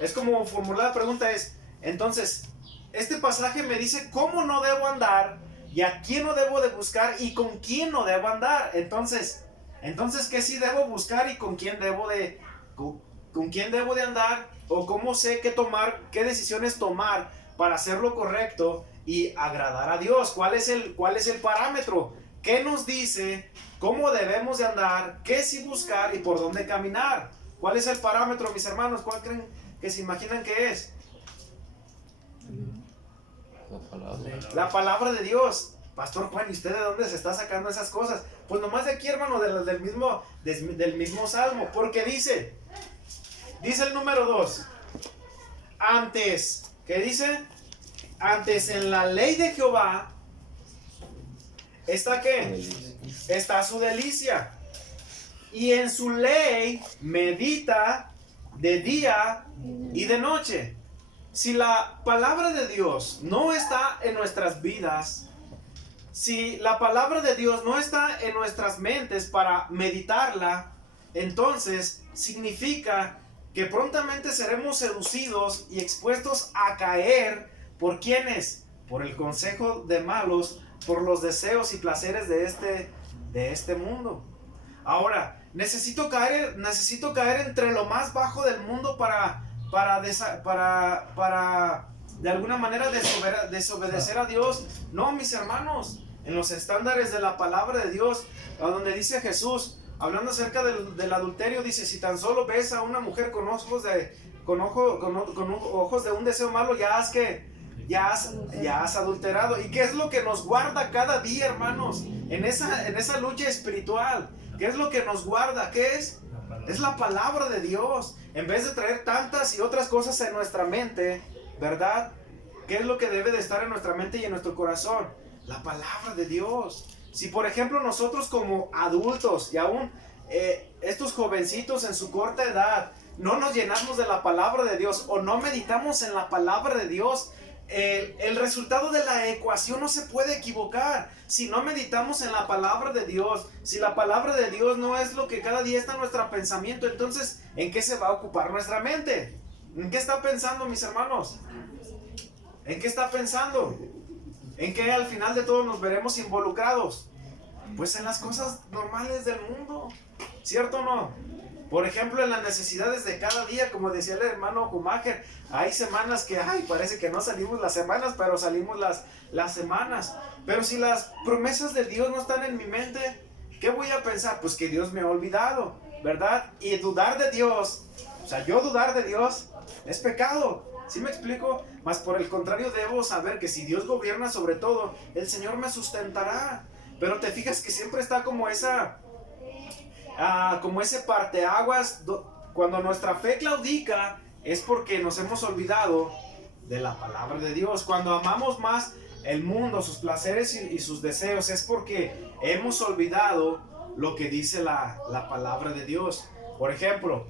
Es como formular la pregunta es, entonces, este pasaje me dice cómo no debo andar, y a quién no debo de buscar, y con quién no debo andar. Entonces, ¿qué sí debo buscar y con quién debo de andar? O cómo sé qué decisiones tomar para hacer lo correcto y agradar a Dios. ¿Cuál es el parámetro? ¿Qué nos dice? ¿Cómo debemos de andar? ¿Qué sí buscar y por dónde caminar? ¿Cuál es el parámetro, mis hermanos? ¿Cuál creen que se imaginan que es? La palabra de Dios. Pastor Juan, ¿y usted de dónde se está sacando esas cosas? Pues nomás de aquí, hermano, del mismo Salmo. Porque dice el número 2. Antes, ¿qué dice? Antes en la ley de Jehová, ¿está qué? Está su delicia. Y en su ley medita de día y de noche. Si la palabra de Dios no está en nuestras vidas, si la palabra de Dios no está en nuestras mentes para meditarla, entonces significa que prontamente seremos seducidos y expuestos a caer. ¿Por quiénes? Por el consejo de malos, por los deseos y placeres de este mundo. Ahora, necesito caer entre lo más bajo del mundo para de alguna manera desobedecer a Dios. No, mis hermanos, en los estándares de la palabra de Dios, a donde dice Jesús, hablando acerca del adulterio, dice: si tan solo ves a una mujer con ojos de un deseo malo, ya has adulterado. ¿Y qué es lo que nos guarda cada día, hermanos, en esa lucha espiritual? ¿Qué es lo que nos guarda? ¿Qué es? Es la palabra de Dios. En vez de traer tantas y otras cosas en nuestra mente, ¿verdad? ¿Qué es lo que debe de estar en nuestra mente y en nuestro corazón? La palabra de Dios. Si por ejemplo nosotros como adultos y aún estos jovencitos en su corta edad no nos llenamos de la palabra de Dios o no meditamos en la palabra de Dios, el resultado de la ecuación no se puede equivocar. Si no meditamos en la palabra de Dios, si la palabra de Dios no es lo que cada día está en nuestro pensamiento, entonces ¿en qué se va a ocupar nuestra mente? ¿En qué está pensando, mis hermanos? ¿En qué está pensando? ¿En qué al final de todo nos veremos involucrados? Pues en las cosas normales del mundo, ¿cierto o no? Por ejemplo, en las necesidades de cada día, como decía el hermano Humacher, hay semanas que, parece que no salimos las semanas, pero salimos las semanas. Pero si las promesas de Dios no están en mi mente, ¿qué voy a pensar? Pues que Dios me ha olvidado, ¿verdad? Y dudar de Dios, yo dudar de Dios es pecado. ¿Sí me explico? Mas por el contrario debo saber que si Dios gobierna sobre todo, el Señor me sustentará. Pero te fijas que siempre está como ese parteaguas, cuando nuestra fe claudica es porque nos hemos olvidado de la palabra de Dios. Cuando amamos más el mundo, sus placeres y sus deseos, es porque hemos olvidado lo que dice la palabra de Dios. Por ejemplo,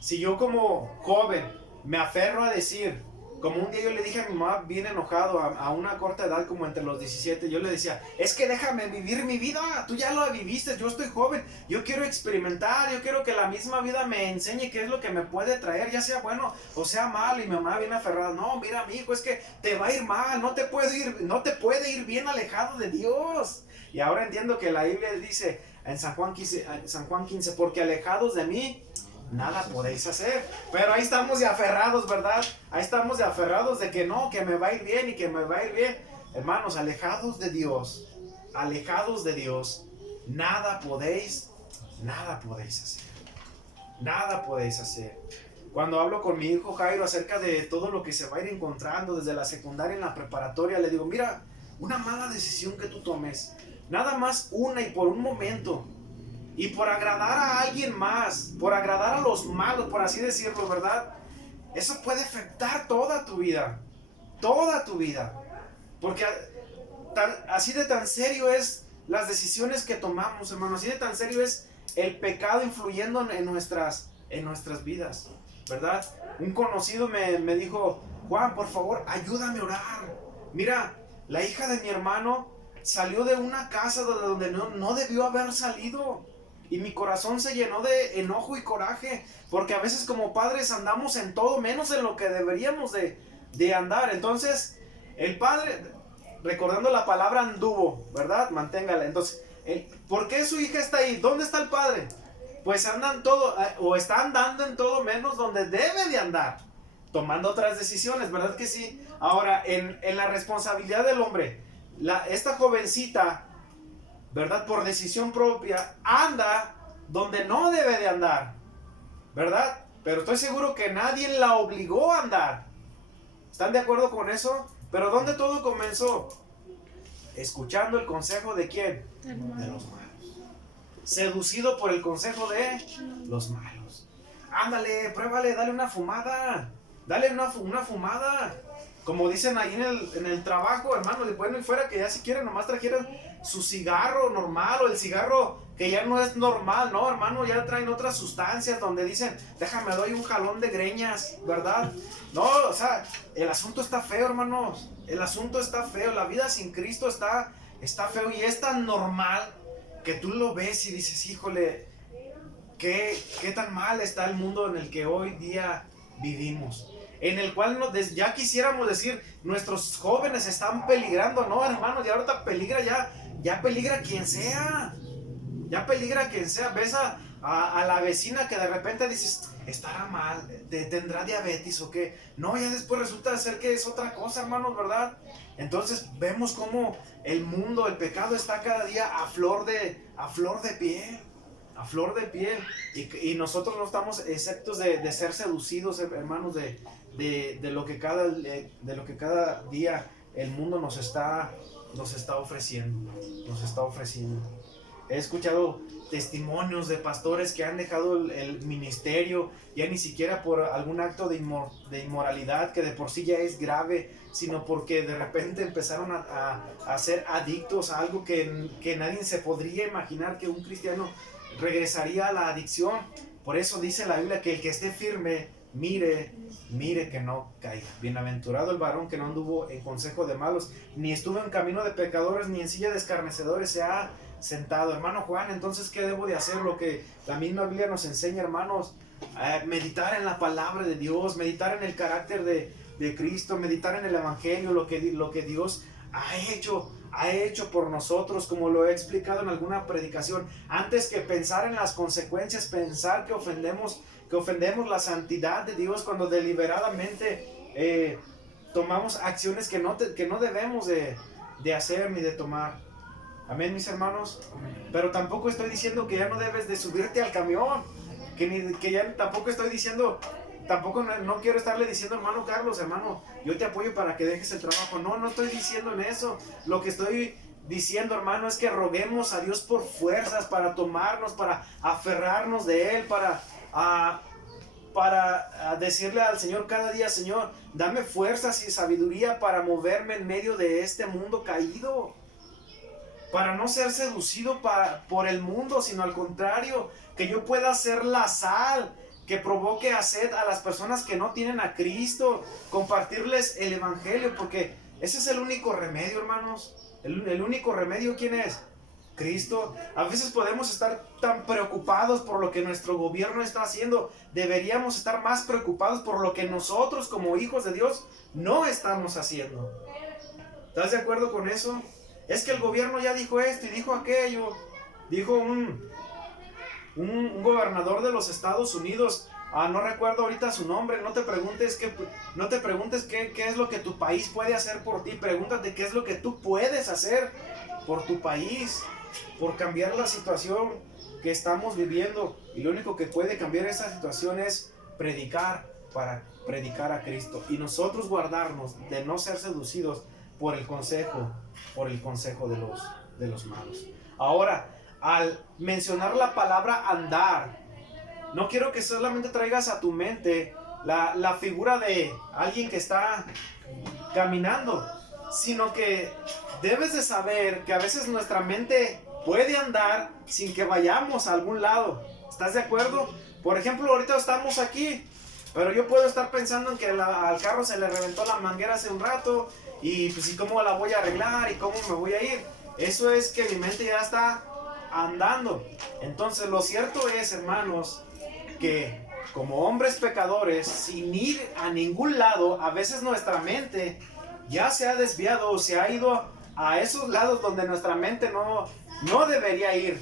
si yo como joven me aferro a decir, como un día yo le dije a mi mamá bien enojado a una corta edad, como entre los 17, yo le decía: es que déjame vivir mi vida, tú ya lo viviste, yo estoy joven, yo quiero experimentar, yo quiero que la misma vida me enseñe qué es lo que me puede traer, ya sea bueno o sea malo. Y mi mamá bien aferrada: no, mira, mi hijo, es que te va a ir mal, no te puede ir bien alejado de Dios. Y ahora entiendo que la Biblia dice en San Juan 15, porque alejados de mí nada podéis hacer. Pero ahí estamos de aferrados, ¿verdad? Ahí estamos de aferrados de que no, que me va a ir bien y que me va a ir bien. Hermanos, alejados de Dios, nada podéis hacer. Nada podéis hacer. Cuando hablo con mi hijo Jairo acerca de todo lo que se va a ir encontrando desde la secundaria en la preparatoria, le digo: mira, una mala decisión que tú tomes, nada más una y por un momento, y por agradar a alguien más, por agradar a los malos, por así decirlo, ¿verdad? Eso puede afectar toda tu vida. Porque así de tan serio es las decisiones que tomamos, hermano. Así de tan serio es el pecado influyendo en nuestras vidas, ¿verdad? Un conocido me dijo: Juan, por favor, ayúdame a orar. Mira, la hija de mi hermano salió de una casa donde no debió haber salido. Y mi corazón se llenó de enojo y coraje, porque a veces como padres andamos en todo menos en lo que deberíamos de andar. Entonces, el padre, recordando la palabra anduvo, ¿verdad? Manténgala. Entonces, ¿por qué su hija está ahí? ¿Dónde está el padre? Pues andan todo, o está andando en todo menos donde debe de andar, tomando otras decisiones, ¿verdad que sí? Ahora, en la responsabilidad del hombre, esta jovencita, ¿verdad? Por decisión propia, anda donde no debe de andar, ¿verdad? Pero estoy seguro que nadie la obligó a andar. ¿Están de acuerdo con eso? Pero ¿dónde todo comenzó? Escuchando el consejo ¿de quién? De los malos. Seducido por el consejo de los malos. Ándale, pruébale, dale una fumada. Dale una fumada. Como dicen ahí en el trabajo, hermano, de bueno y fuera, que ya si quieren nomás trajeran su cigarro normal o el cigarro que ya no es normal, no, hermano, ya traen otras sustancias donde dicen, déjame doy un jalón de greñas, ¿verdad? No, o sea, el asunto está feo, hermanos, el asunto está feo, la vida sin Cristo está feo y es tan normal que tú lo ves y dices, híjole, qué tan mal está el mundo en el que hoy día vivimos. En el cual ya quisiéramos decir, nuestros jóvenes están peligrando, no, hermanos, y ahorita peligra ya peligra quien sea. Ya peligra quien sea. Ves a la vecina que de repente dices, estará mal, tendrá diabetes o qué. No, ya después resulta ser que es otra cosa, hermanos, ¿verdad? Entonces vemos cómo el mundo, el pecado está cada día a flor de piel. A flor de piel. Y nosotros no estamos exceptos de ser seducidos, hermanos, de lo que cada día el mundo nos está ofreciendo. Nos está ofreciendo. He escuchado testimonios de pastores que han dejado el ministerio, ya ni siquiera por algún acto de inmoralidad que de por sí ya es grave, sino porque de repente empezaron a ser adictos a algo que nadie se podría imaginar que un cristiano regresaría a la adicción. Por eso dice la Biblia que el que esté firme, mire que no caiga. Bienaventurado el varón que no anduvo en consejo de malos, ni estuvo en camino de pecadores, ni en silla de escarnecedores se ha sentado. Hermano Juan, entonces, ¿qué debo de hacer? Lo que la misma Biblia nos enseña, hermanos, meditar en la palabra de Dios, meditar en el carácter de Cristo, meditar en el Evangelio, lo que Dios ha hecho por nosotros, como lo he explicado en alguna predicación. Antes que pensar en las consecuencias, pensar que ofendemos la santidad de Dios cuando deliberadamente tomamos acciones que no debemos de hacer ni de tomar. Amén, mis hermanos. Pero tampoco estoy diciendo que ya no debes de subirte al camión, que ya tampoco estoy diciendo, tampoco no quiero estarle diciendo, hermano Carlos, hermano, yo te apoyo para que dejes el trabajo. No estoy diciendo en eso. Lo que estoy diciendo, hermano, es que roguemos a Dios por fuerzas para tomarnos, para aferrarnos de Él, para decirle al Señor cada día, Señor, dame fuerzas y sabiduría para moverme en medio de este mundo caído, para no ser seducido por el mundo, sino al contrario, que yo pueda ser la sal que provoque a sed a las personas que no tienen a Cristo, compartirles el Evangelio, porque ese es el único remedio, hermanos. El único remedio, ¿quién es? Cristo. A veces podemos estar tan preocupados por lo que nuestro gobierno está haciendo. Deberíamos estar más preocupados por lo que nosotros como hijos de Dios no estamos haciendo. ¿Estás de acuerdo con eso? Es que el gobierno ya dijo esto y dijo aquello. Dijo un gobernador de los Estados Unidos, no recuerdo ahorita su nombre. No te preguntes qué es lo que tu país puede hacer por ti. Pregúntate qué es lo que tú puedes hacer por tu país, por cambiar la situación que estamos viviendo. Y lo único que puede cambiar esa situación es predicar, para predicar a Cristo. Y nosotros guardarnos de no ser seducidos por el consejo de los malos. Ahora, al mencionar la palabra andar, no quiero que solamente traigas a tu mente la figura de alguien que está caminando, sino que debes de saber que a veces nuestra mente puede andar sin que vayamos a algún lado. ¿Estás de acuerdo? Por ejemplo, ahorita estamos aquí, pero yo puedo estar pensando en que al carro se le reventó la manguera hace un rato y pues ¿y cómo la voy a arreglar? ¿Y cómo me voy a ir? Eso es que mi mente ya está andando. Entonces lo cierto es, hermanos, que como hombres pecadores, sin ir a ningún lado, a veces nuestra mente ya se ha desviado o se ha ido a esos lados donde nuestra mente no debería ir,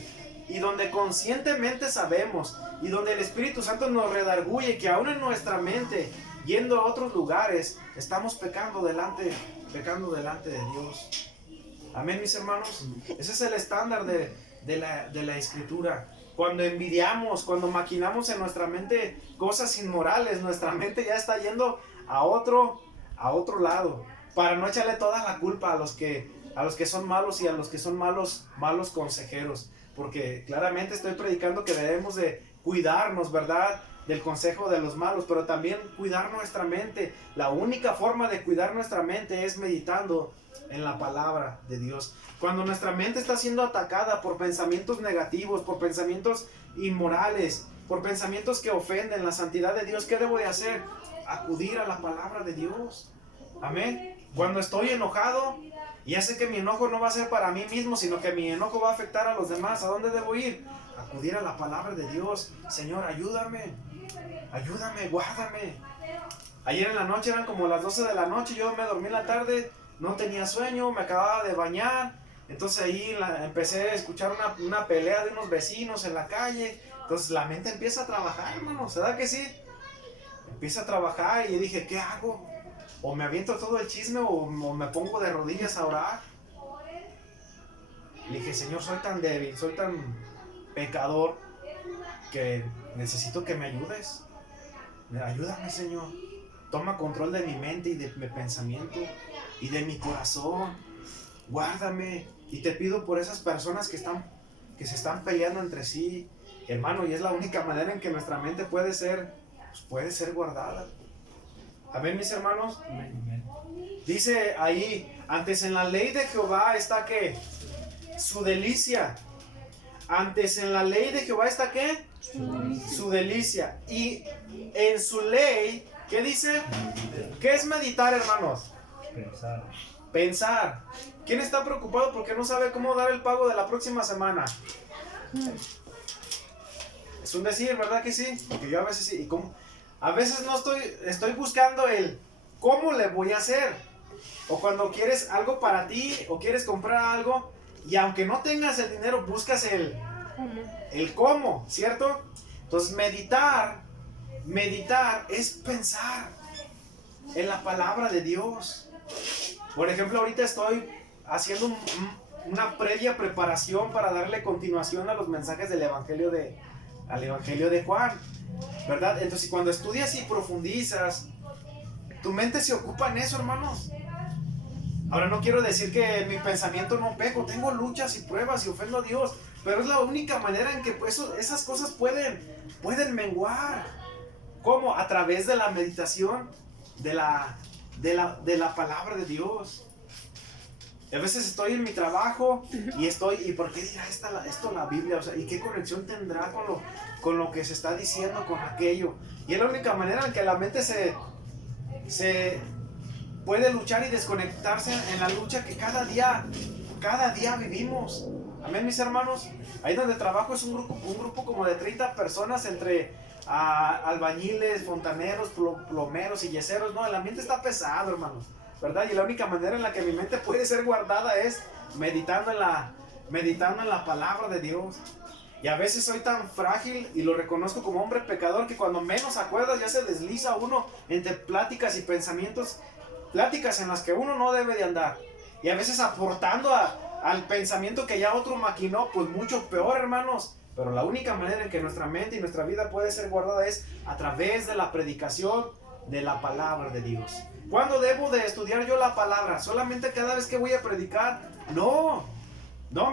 y donde conscientemente sabemos, y donde el Espíritu Santo nos redarguye que aún en nuestra mente, yendo a otros lugares, estamos pecando delante de Dios. Amén, mis hermanos. Ese es el estándar de la Escritura. Cuando envidiamos, cuando maquinamos en nuestra mente cosas inmorales, nuestra mente ya está yendo a otro lado, para no echarle toda la culpa a los que a los que son malos y a los que son malos consejeros, porque claramente estoy predicando que debemos de cuidarnos, ¿verdad?, del consejo de los malos, pero también cuidar nuestra mente. La única forma de cuidar nuestra mente es meditando en la palabra de Dios. Cuando nuestra mente está siendo atacada por pensamientos negativos, por pensamientos inmorales, por pensamientos que ofenden la santidad de Dios, ¿qué debo de hacer? Acudir a la palabra de Dios. Amén. Cuando estoy enojado, ya sé que mi enojo no va a ser para mí mismo, sino que mi enojo va a afectar a los demás. ¿A dónde debo ir? Acudir a la palabra de Dios. Señor, ayúdame, guárdame. Ayer en la noche eran como las 12 de la noche, yo me dormí en la tarde, no tenía sueño, me acababa de bañar. Entonces ahí empecé a escuchar una pelea de unos vecinos en la calle. Entonces la mente empieza a trabajar, hermano, ¿verdad que sí? Empieza a trabajar y dije, ¿qué hago? O me aviento todo el chisme o me pongo de rodillas a orar. Le dije, Señor, soy tan débil, soy tan pecador que necesito que me ayudes. Ayúdame, Señor. Toma control de mi mente y de mi pensamiento y de mi corazón. Guárdame. Y te pido por esas personas que se están peleando entre sí, hermano, y es la única manera en que nuestra mente puede ser guardada. Amén, mis hermanos. Dice ahí, antes en la ley de Jehová está ¿qué? Su delicia. Antes en la ley de Jehová está ¿qué? Su delicia. Y en su ley, ¿qué dice? ¿Qué es meditar, hermanos? Pensar. ¿Quién está preocupado porque no sabe cómo dar el pago de la próxima semana? Es un decir, ¿verdad que sí? Porque yo a veces sí. ¿Y cómo? A veces no estoy buscando el cómo le voy a hacer. O cuando quieres algo para ti o quieres comprar algo y aunque no tengas el dinero, buscas el cómo, ¿cierto? Entonces meditar es pensar en la palabra de Dios. Por ejemplo, ahorita estoy haciendo una previa preparación para darle continuación a los mensajes del Evangelio de Juan, ¿verdad? Entonces cuando estudias y profundizas, tu mente se ocupa en eso, hermanos. Ahora no quiero decir que en mi pensamiento no peco, tengo luchas y pruebas y ofendo a Dios, pero es la única manera en que pues, esas cosas pueden menguar. ¿Cómo? A través de la meditación de la palabra de Dios. A veces estoy en mi trabajo y ¿por qué dirá esto la Biblia? O sea, ¿y qué conexión tendrá con lo que se está diciendo, con aquello? Y es la única manera en que la mente se puede luchar y desconectarse en la lucha que cada día vivimos. Amén, mis hermanos. Ahí donde trabajo es un grupo como de 30 personas entre albañiles, fontaneros, plomeros y yeseros. No, el ambiente está pesado, hermanos, ¿verdad? Y la única manera en la que mi mente puede ser guardada es meditando en la palabra de Dios. Y a veces soy tan frágil y lo reconozco como hombre pecador que cuando menos acuerdas ya se desliza uno entre pláticas y pensamientos, pláticas en las que uno no debe de andar. Y a veces aportando al pensamiento que ya otro maquinó, pues mucho peor, hermanos. Pero la única manera en que nuestra mente y nuestra vida puede ser guardada es a través de la predicación de la palabra de Dios. ¿Cuándo debo de estudiar yo la palabra? ¿Solamente cada vez que voy a predicar? No,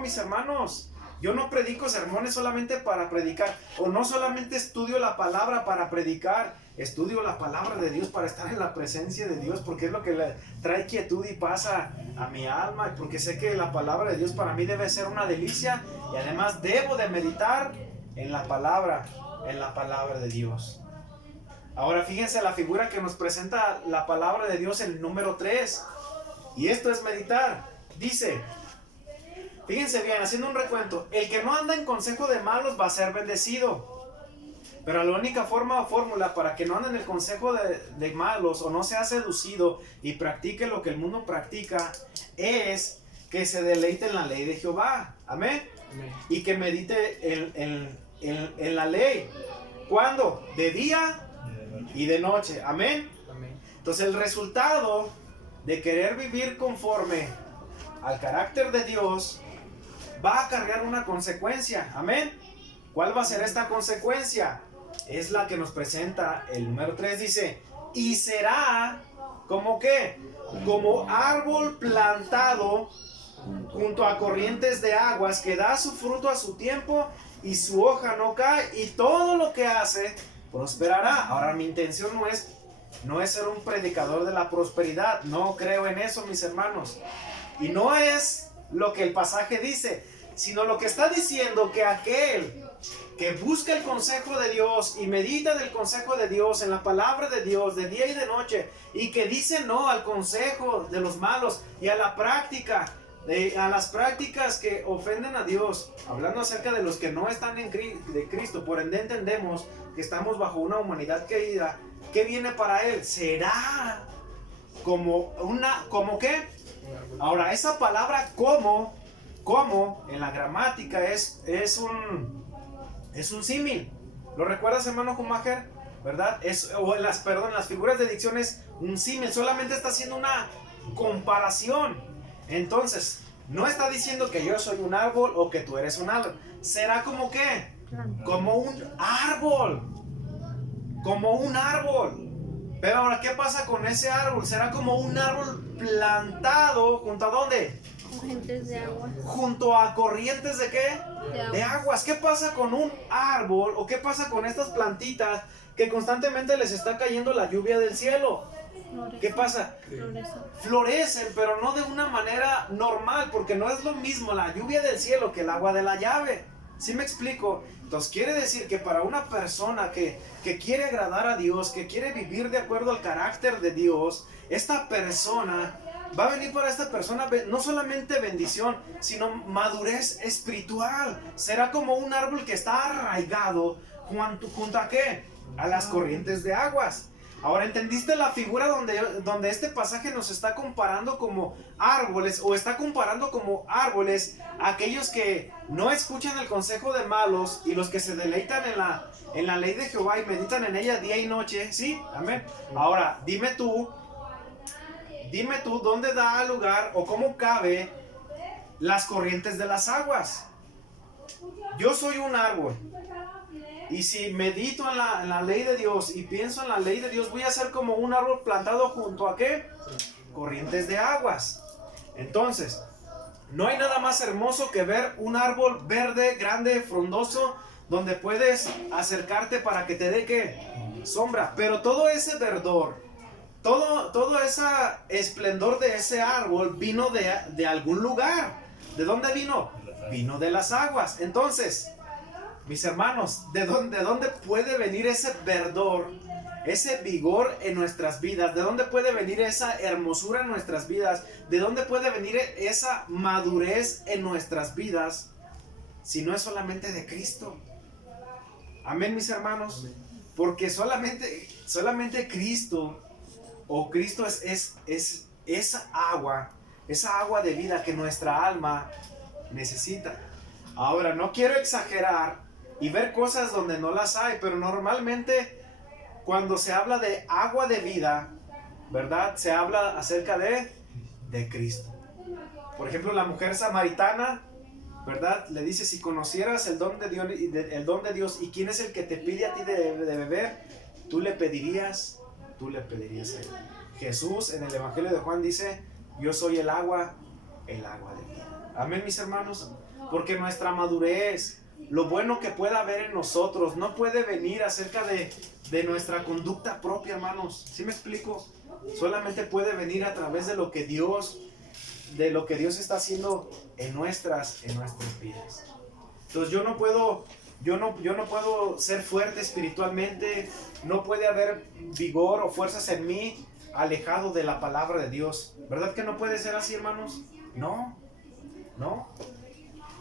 mis hermanos. Yo no predico sermones solamente para predicar, o no solamente estudio la palabra para predicar, estudio la palabra de Dios para estar en la presencia de Dios, porque es lo que le trae quietud y paz a mi alma, y porque sé que la palabra de Dios para mí debe ser una delicia, y además debo de meditar en la palabra de Dios. Ahora fíjense la figura que nos presenta la palabra de Dios en el número 3, y esto es meditar. Dice, fíjense bien, haciendo un recuento, el que no anda en consejo de malos va a ser bendecido. Pero la única forma o fórmula para que no ande en el consejo de malos o no sea seducido y practique lo que el mundo practica es que se deleite en la ley de Jehová. Amén. Amén. Y que medite en la ley. ¿Cuándo? De día y de noche. Amén. Amén. Entonces el resultado de querer vivir conforme al carácter de Dios va a acarrear una consecuencia. Amén. ¿Cuál va a ser esta consecuencia? Es la que nos presenta el número 3. Dice, y será como ¿qué? Como árbol plantado junto a corrientes de aguas, que da su fruto a su tiempo y su hoja no cae, y todo lo que hace prosperará. Ahora, mi intención no es ser un predicador de la prosperidad. No creo en eso, mis hermanos. Y no es lo que el pasaje dice, sino lo que está diciendo, que aquel que busca el consejo de Dios y medita del consejo de Dios, en la palabra de Dios, de día y de noche, y que dice no al consejo de los malos y a la práctica, a las prácticas que ofenden a Dios, hablando acerca de los que no están de Cristo. Por ende entendemos que estamos bajo una humanidad caída. ¿Qué viene para él? Será como ¿qué? Ahora, esa palabra como en la gramática es un símil. ¿Lo recuerdas, hermano Schumacher? ¿Verdad? En las figuras de dicción es un símil. Solamente está haciendo una comparación. Entonces, no está diciendo que yo soy un árbol o que tú eres un árbol. ¿Será como qué? Como un árbol. Como un árbol. Pero ahora, ¿qué pasa con ese árbol? ¿Será como un árbol plantado junto a dónde? Corrientes de agua. Junto a corrientes de qué? De aguas. ¿Qué pasa con un árbol o qué pasa con estas plantitas que constantemente les está cayendo la lluvia del cielo? ¿Qué pasa? Florecen, pero no de una manera normal, porque no es lo mismo la lluvia del cielo que el agua de la llave. ¿Sí me explico? Entonces quiere decir que para una persona que quiere agradar a Dios, que quiere vivir de acuerdo al carácter de Dios, esta persona va a venir para esta persona no solamente bendición, sino madurez espiritual. Será como un árbol que está arraigado junto a ¿qué? A las corrientes de aguas. Ahora, ¿entendiste la figura donde este pasaje nos está comparando como árboles, o está comparando como árboles aquellos que no escuchan el consejo de malos y los que se deleitan en la ley de Jehová y meditan en ella día y noche? ¿Sí? Amén. Ahora, dime tú, ¿dónde da lugar o cómo cabe las corrientes de las aguas? Yo soy un árbol. Y si medito en la ley de Dios y pienso en la ley de Dios, voy a ser como un árbol plantado junto a ¿qué? Corrientes de aguas. Entonces, no hay nada más hermoso que ver un árbol verde, grande, frondoso, donde puedes acercarte para que te dé ¿qué? Sombra. Pero todo ese verdor, todo ese esplendor de ese árbol vino de algún lugar. ¿De dónde vino? Vino de las aguas. Entonces, mis hermanos, ¿de dónde puede venir ese verdor, ese vigor en nuestras vidas? ¿De dónde puede venir esa hermosura en nuestras vidas? ¿De dónde puede venir esa madurez en nuestras vidas? Si no es solamente de Cristo. Amén, mis hermanos. Porque solamente Cristo, o Cristo es esa agua de vida que nuestra alma necesita. Ahora, no quiero exagerar y ver cosas donde no las hay, pero normalmente cuando se habla de agua de vida, ¿verdad? Se habla acerca de Cristo. Por ejemplo, la mujer samaritana, ¿verdad? Le dice, si conocieras el don de Dios y quién es el que te pide a ti de beber, tú le pedirías a él. Jesús en el Evangelio de Juan dice, yo soy el agua de vida. Amén, mis hermanos. Porque nuestra madurez, lo bueno que pueda haber en nosotros, no puede venir acerca de nuestra conducta propia, hermanos. ¿Sí me explico? Solamente puede venir a través de lo que Dios está haciendo en nuestras vidas. Entonces yo no puedo ser fuerte espiritualmente, no puede haber vigor o fuerzas en mí alejado de la palabra de Dios. ¿Verdad que no puede ser así, hermanos? No.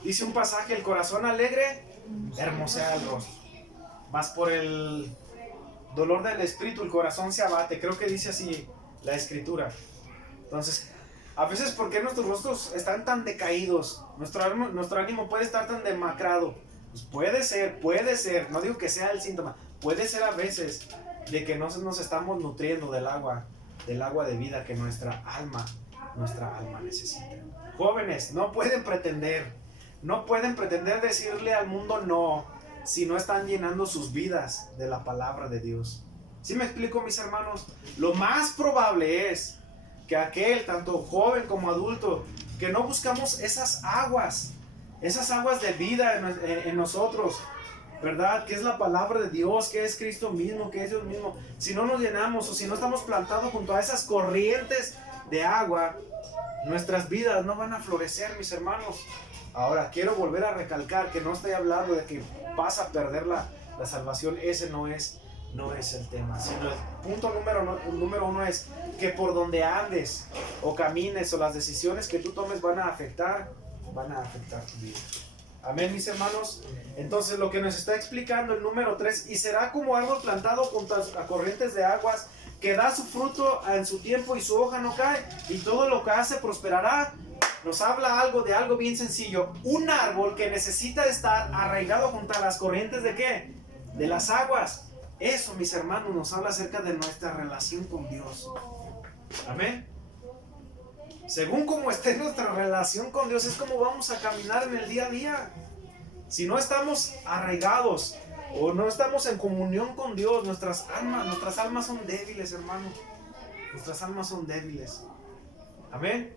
Dice un pasaje, el corazón alegre hermosea el rostro, mas por el dolor del espíritu el corazón se abate. Creo que dice así la escritura. Entonces, a veces, ¿por qué nuestros rostros están tan decaídos? Nuestro ánimo puede estar tan demacrado. Pues puede ser, no digo que sea el síntoma, puede ser a veces de que no nos estamos nutriendo del agua de vida que nuestra alma necesita. Jóvenes, no pueden pretender decirle al mundo no si no están llenando sus vidas de la palabra de Dios. ¿Sí me explico, mis hermanos? Lo más probable es que aquel, tanto joven como adulto, que no buscamos esas aguas de vida en nosotros, ¿verdad? Que es la palabra de Dios, que es Cristo mismo, que es Dios mismo. Si no nos llenamos o si no estamos plantados junto a esas corrientes de agua, nuestras vidas no van a florecer, mis hermanos. Ahora, quiero volver a recalcar que no estoy hablando de que vas a perder la salvación. Ese no es el tema, sino el punto número uno es que por donde andes o camines o las decisiones que tú tomes van a afectar tu vida. Amén, mis hermanos. Entonces, lo que nos está explicando el número 3, y será como árbol plantado junto a corrientes de aguas, que da su fruto en su tiempo y su hoja no cae, y todo lo que hace prosperará. Nos habla de algo bien sencillo. Un árbol que necesita estar arraigado junto a las corrientes ¿de qué? De las aguas. Eso, mis hermanos, nos habla acerca de nuestra relación con Dios. Amén. Según como esté nuestra relación con Dios, es como vamos a caminar en el día a día. Si no estamos arraigados o no estamos en comunión con Dios, nuestras almas son débiles, hermanos. Nuestras almas son débiles. Amén.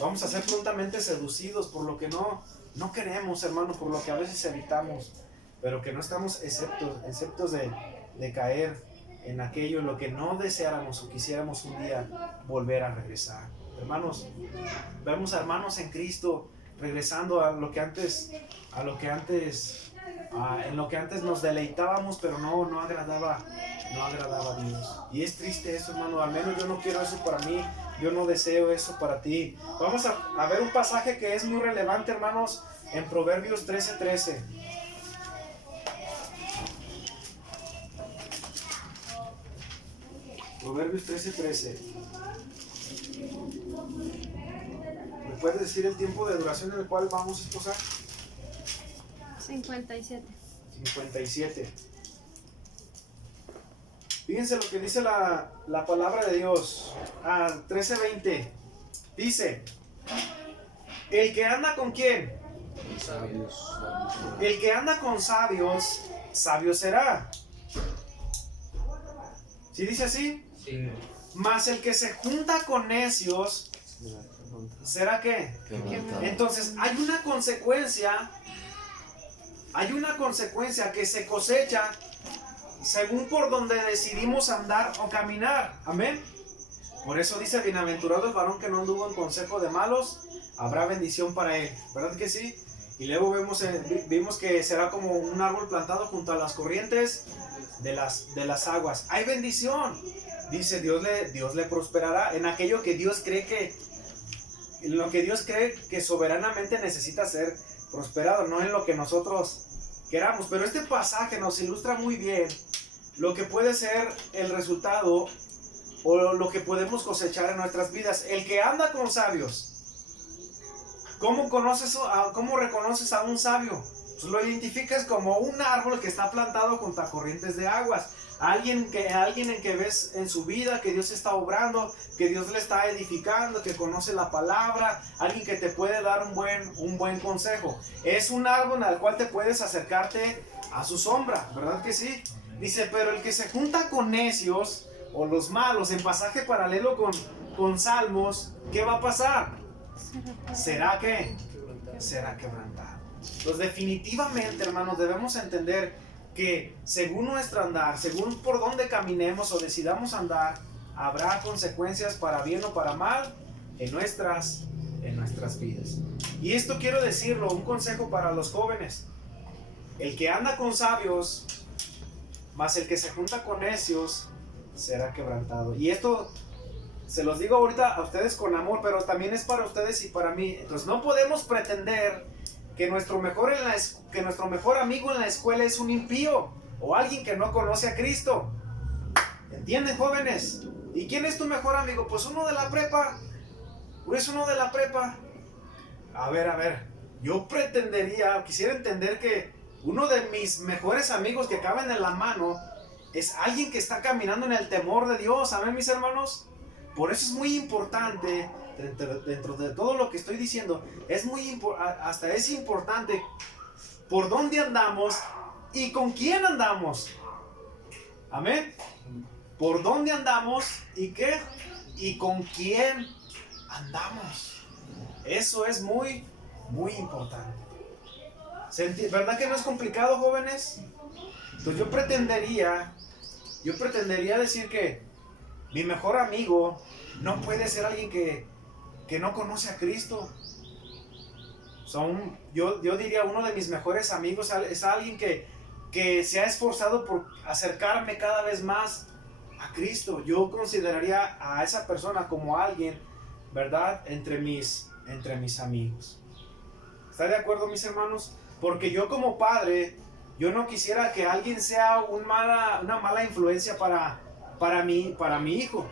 Vamos a ser prontamente seducidos por lo que no queremos, hermanos, por lo que a veces evitamos, pero que no estamos exceptos de caer en aquello en lo que no deseáramos o quisiéramos un día volver a regresar. Hermanos, vemos a hermanos en Cristo regresando en lo que antes nos deleitábamos, pero no agradaba a Dios. Y es triste eso, hermano. Al menos yo no quiero eso para mí. Yo no deseo eso para ti. Vamos a ver un pasaje que es muy relevante, hermanos, en Proverbios 13:13. Proverbios 13:13. ¿Me puedes decir el tiempo de duración en el cual vamos a esposar? 57. 57. Fíjense lo que dice la palabra de Dios. 13:20. Dice: el que anda con ¿quién? Sabios. El que anda con sabios, sabio será. ¿Sí dice así? Sí. Mas el que se junta con necios, ¿será qué? Entonces hay una consecuencia que se cosecha según por donde decidimos andar o caminar. Amén. Por eso dice: bienaventurado el varón que no anduvo en consejo de malos, habrá bendición para él. ¿Verdad que sí? Y luego vimos que será como un árbol plantado junto a las corrientes de las aguas. Hay bendición. Dice: Dios le prosperará en aquello que Dios cree que soberanamente necesita ser prosperado, no en lo que nosotros queramos. Pero este pasaje nos ilustra muy bien lo que puede ser el resultado o lo que podemos cosechar en nuestras vidas. El que anda con sabios, ¿cómo reconoces a un sabio? Pues lo identificas como un árbol que está plantado junto a corrientes de aguas. Alguien en que ves en su vida que Dios está obrando, que Dios le está edificando, que conoce la palabra, alguien que te puede dar un buen consejo. Es un árbol al cual te puedes acercarte a su sombra, ¿verdad que sí? Dice: pero el que se junta con necios o los malos, en pasaje paralelo con Salmos, ¿qué va a pasar? ¿Será qué? Será quebrantado. Entonces, definitivamente, hermanos, debemos entender que según nuestro andar, según por donde caminemos o decidamos andar, habrá consecuencias para bien o para mal en nuestras vidas. Y esto quiero decirlo, un consejo para los jóvenes: el que anda con sabios, más el que se junta con necios, será quebrantado. Y esto se los digo ahorita a ustedes con amor, pero también es para ustedes y para mí. Entonces no podemos pretender que nuestro mejor amigo en la escuela es un impío o alguien que no conoce a Cristo. ¿Entienden, jóvenes? ¿Y quién es tu mejor amigo? Pues uno de la prepa. Pues uno de la prepa. A ver, yo quisiera entender que uno de mis mejores amigos que caben en la mano es alguien que está caminando en el temor de Dios. ¿Amén, mis hermanos? Por eso es muy importante, dentro de todo lo que estoy diciendo, es importante por dónde andamos y con quién andamos. Amén. Por dónde andamos y qué y con quién andamos. Eso es muy, muy importante. ¿Verdad que no es complicado, jóvenes? Entonces yo pretendería decir que mi mejor amigo no puede ser alguien que no conoce a Cristo. Yo diría uno de mis mejores amigos es alguien que se ha esforzado por acercarme cada vez más a Cristo. Yo consideraría a esa persona como alguien, ¿verdad? Entre mis amigos. ¿Está de acuerdo, mis hermanos? Porque yo como padre, yo no quisiera que alguien sea una mala influencia para mi hijo.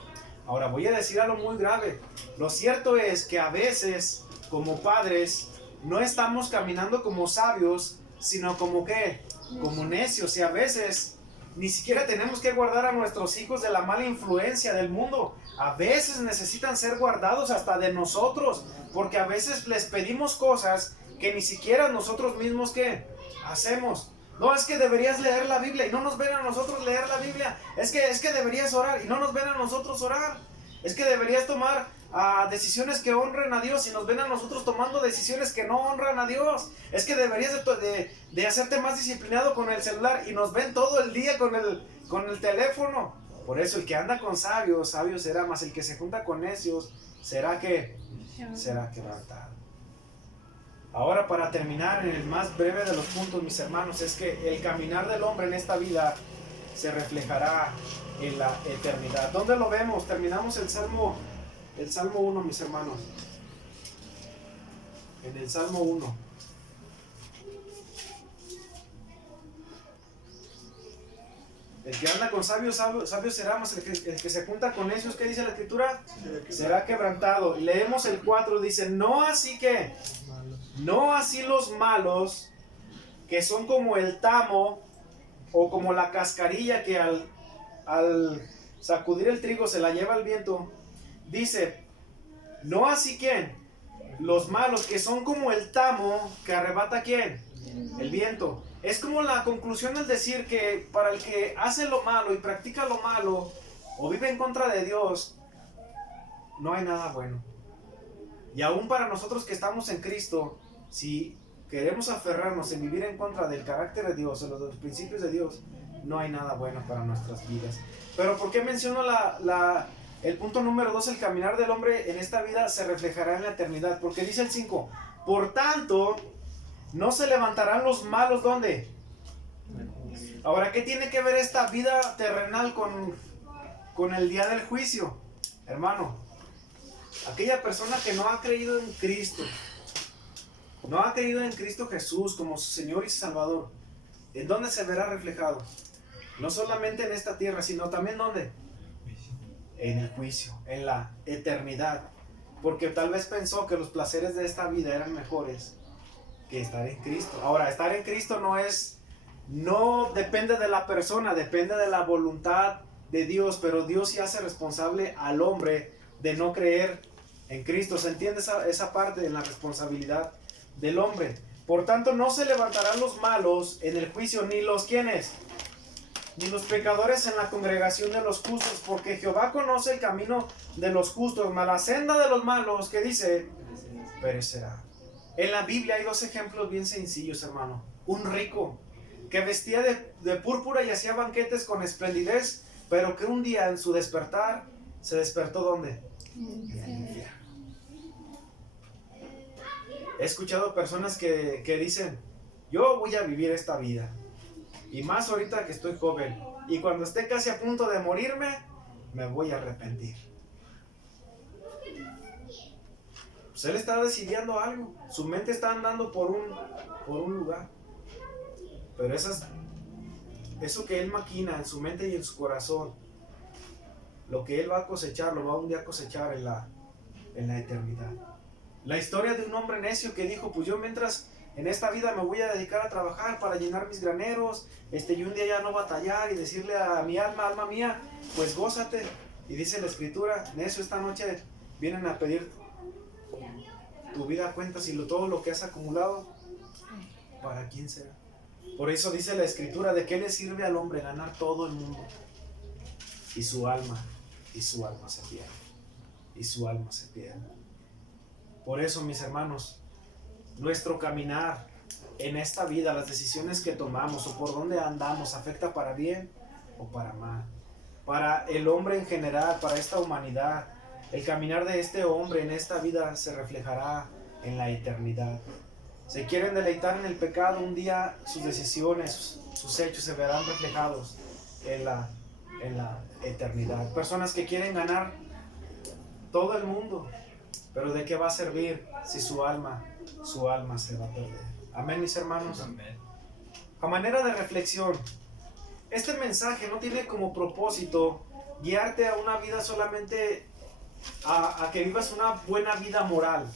Ahora voy a decir algo muy grave. Lo cierto es que a veces, como padres, no estamos caminando como sabios, sino como ¿qué? Como necios. Y a veces ni siquiera tenemos que guardar a nuestros hijos de la mala influencia del mundo. A veces necesitan ser guardados hasta de nosotros, porque a veces les pedimos cosas que ni siquiera nosotros mismos ¿qué? Hacemos. No, es que deberías leer la Biblia y no nos ven a nosotros leer la Biblia. Es que deberías orar y no nos ven a nosotros orar. Es que deberías tomar decisiones que honren a Dios y nos ven a nosotros tomando decisiones que no honran a Dios. Es que deberías de hacerte más disciplinado con el celular y nos ven todo el día con el teléfono. Por eso el que anda con sabios, sabio será, más el que se junta con necios, será quebrantado. Ahora, para terminar, en el más breve de los puntos, mis hermanos, es que el caminar del hombre en esta vida se reflejará en la eternidad. ¿Dónde lo vemos? Terminamos el Salmo 1, mis hermanos. En el Salmo 1. El que anda con sabios, sabio será, más el que se junta con necios, ¿qué dice la Escritura? Será quebrantado. Y leemos el 4, dice, no así los malos, que son como el tamo, o como la cascarilla que al sacudir el trigo se la lleva el viento. Dice, no así ¿quién? Los malos, que son como el tamo que arrebata ¿quién? El viento. Es como la conclusión del decir que para el que hace lo malo y practica lo malo o vive en contra de Dios, no hay nada bueno. Y aún para nosotros que estamos en Cristo, si queremos aferrarnos en vivir en contra del carácter de Dios, de los principios de Dios, no hay nada bueno para nuestras vidas. Pero ¿por qué menciono el punto número 2? El caminar del hombre en esta vida se reflejará en la eternidad. Porque dice el 5, por tanto, no se levantarán los malos, ¿dónde? Ahora, ¿qué tiene que ver esta vida terrenal con el día del juicio? Hermano, aquella persona que no ha creído en Cristo, no ha creído en Cristo Jesús como su Señor y Salvador, ¿en dónde se verá reflejado? No solamente en esta tierra, sino también ¿dónde? En el juicio, en la eternidad. Porque tal vez pensó que los placeres de esta vida eran mejores que estar en Cristo. Ahora, estar en Cristo no depende de la persona, depende de la voluntad de Dios, pero Dios sí hace responsable al hombre de no creer en Cristo. ¿Se entiende esa parte en la responsabilidad del hombre? Por tanto, no se levantarán los malos en el juicio, ni los ¿quiénes? Ni los pecadores en la congregación de los justos, porque Jehová conoce el camino de los justos, mas la senda de los malos, ¿qué dice? Perecerá. En la Biblia hay dos ejemplos bien sencillos, hermano. Un rico que vestía de púrpura y hacía banquetes con esplendidez, pero que un día en su despertar se despertó ¿dónde? En el infierno. He escuchado personas que dicen, yo voy a vivir esta vida, y más ahorita que estoy joven, y cuando esté casi a punto de morirme, me voy a arrepentir. Pues él está decidiendo algo, su mente está andando por un lugar, pero eso que él maquina en su mente y en su corazón, lo que él va a cosechar, lo va un día a cosechar en la eternidad. La historia de un hombre necio que dijo, pues yo mientras en esta vida me voy a dedicar a trabajar para llenar mis graneros, y un día ya no batallar y decirle a mi alma mía, pues gózate. Y dice la Escritura, necio, esta noche vienen a pedir tu vida a cuentas y todo lo que has acumulado, ¿para quién será? Por eso dice la Escritura, ¿de qué le sirve al hombre ganar todo el mundo? Y su alma se pierde. Por eso, mis hermanos, nuestro caminar en esta vida, las decisiones que tomamos o por dónde andamos, afecta para bien o para mal. Para el hombre en general, para esta humanidad, el caminar de este hombre en esta vida se reflejará en la eternidad. Si quieren deleitar en el pecado, un día sus decisiones, sus hechos se verán reflejados en la eternidad. Personas que quieren ganar todo el mundo, pero ¿de qué va a servir si su alma se va a perder? Amén, mis hermanos. Amén. A manera de reflexión, este mensaje no tiene como propósito guiarte a una vida solamente a que vivas una buena vida moral.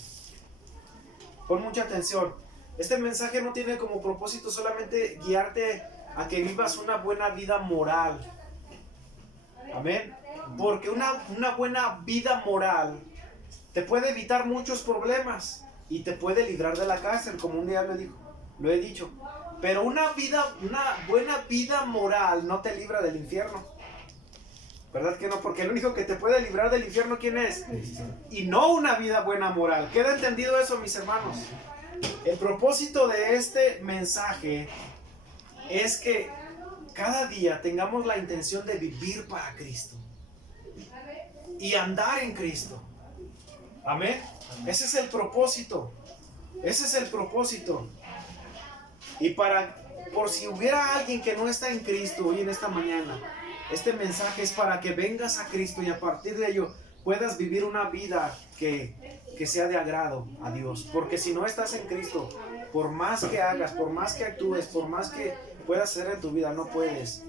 Pon mucha atención. Este mensaje no tiene como propósito solamente guiarte a que vivas una buena vida moral. Amén. Porque una buena vida moral te puede evitar muchos problemas y te puede librar de la cárcel, como un día lo he dicho. Pero una buena vida moral no te libra del infierno. ¿Verdad que no? Porque el único que te puede librar del infierno, ¿quién es? Y no una vida buena moral. ¿Queda entendido eso, mis hermanos? El propósito de este mensaje es que cada día tengamos la intención de vivir para Cristo y andar en Cristo. Amén. Ese es el propósito. Ese es el propósito. Y por si hubiera alguien que no está en Cristo hoy en esta mañana, este mensaje es para que vengas a Cristo y a partir de ello puedas vivir una vida que sea de agrado a Dios. Porque si no estás en Cristo, por más que hagas, por más que actúes, por más que puedas hacer en tu vida, no puedes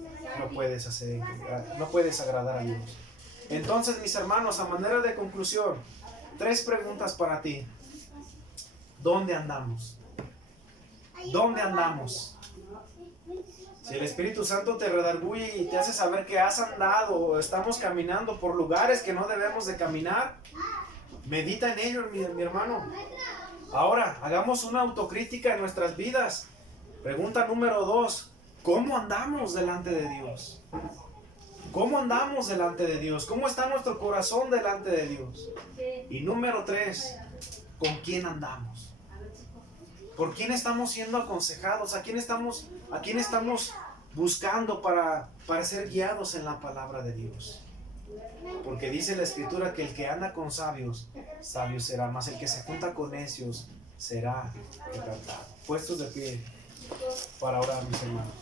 agradar a Dios. Entonces, mis hermanos, a manera de conclusión, 3 preguntas para ti. ¿Dónde andamos? ¿Dónde andamos? Si el Espíritu Santo te redarguye y te hace saber que has andado o estamos caminando por lugares que no debemos de caminar, medita en ello, mi hermano. Ahora, hagamos una autocrítica en nuestras vidas. Pregunta número 2. ¿Cómo andamos delante de Dios? ¿Cómo andamos delante de Dios? ¿Cómo está nuestro corazón delante de Dios? Y número 3, ¿con quién andamos? ¿Por quién estamos siendo aconsejados? ¿A quién estamos buscando para ser guiados en la palabra de Dios? Porque dice la Escritura que el que anda con sabios, sabio será, mas el que se junta con necios será quebrantado. Puestos de pie para orar, mis hermanos.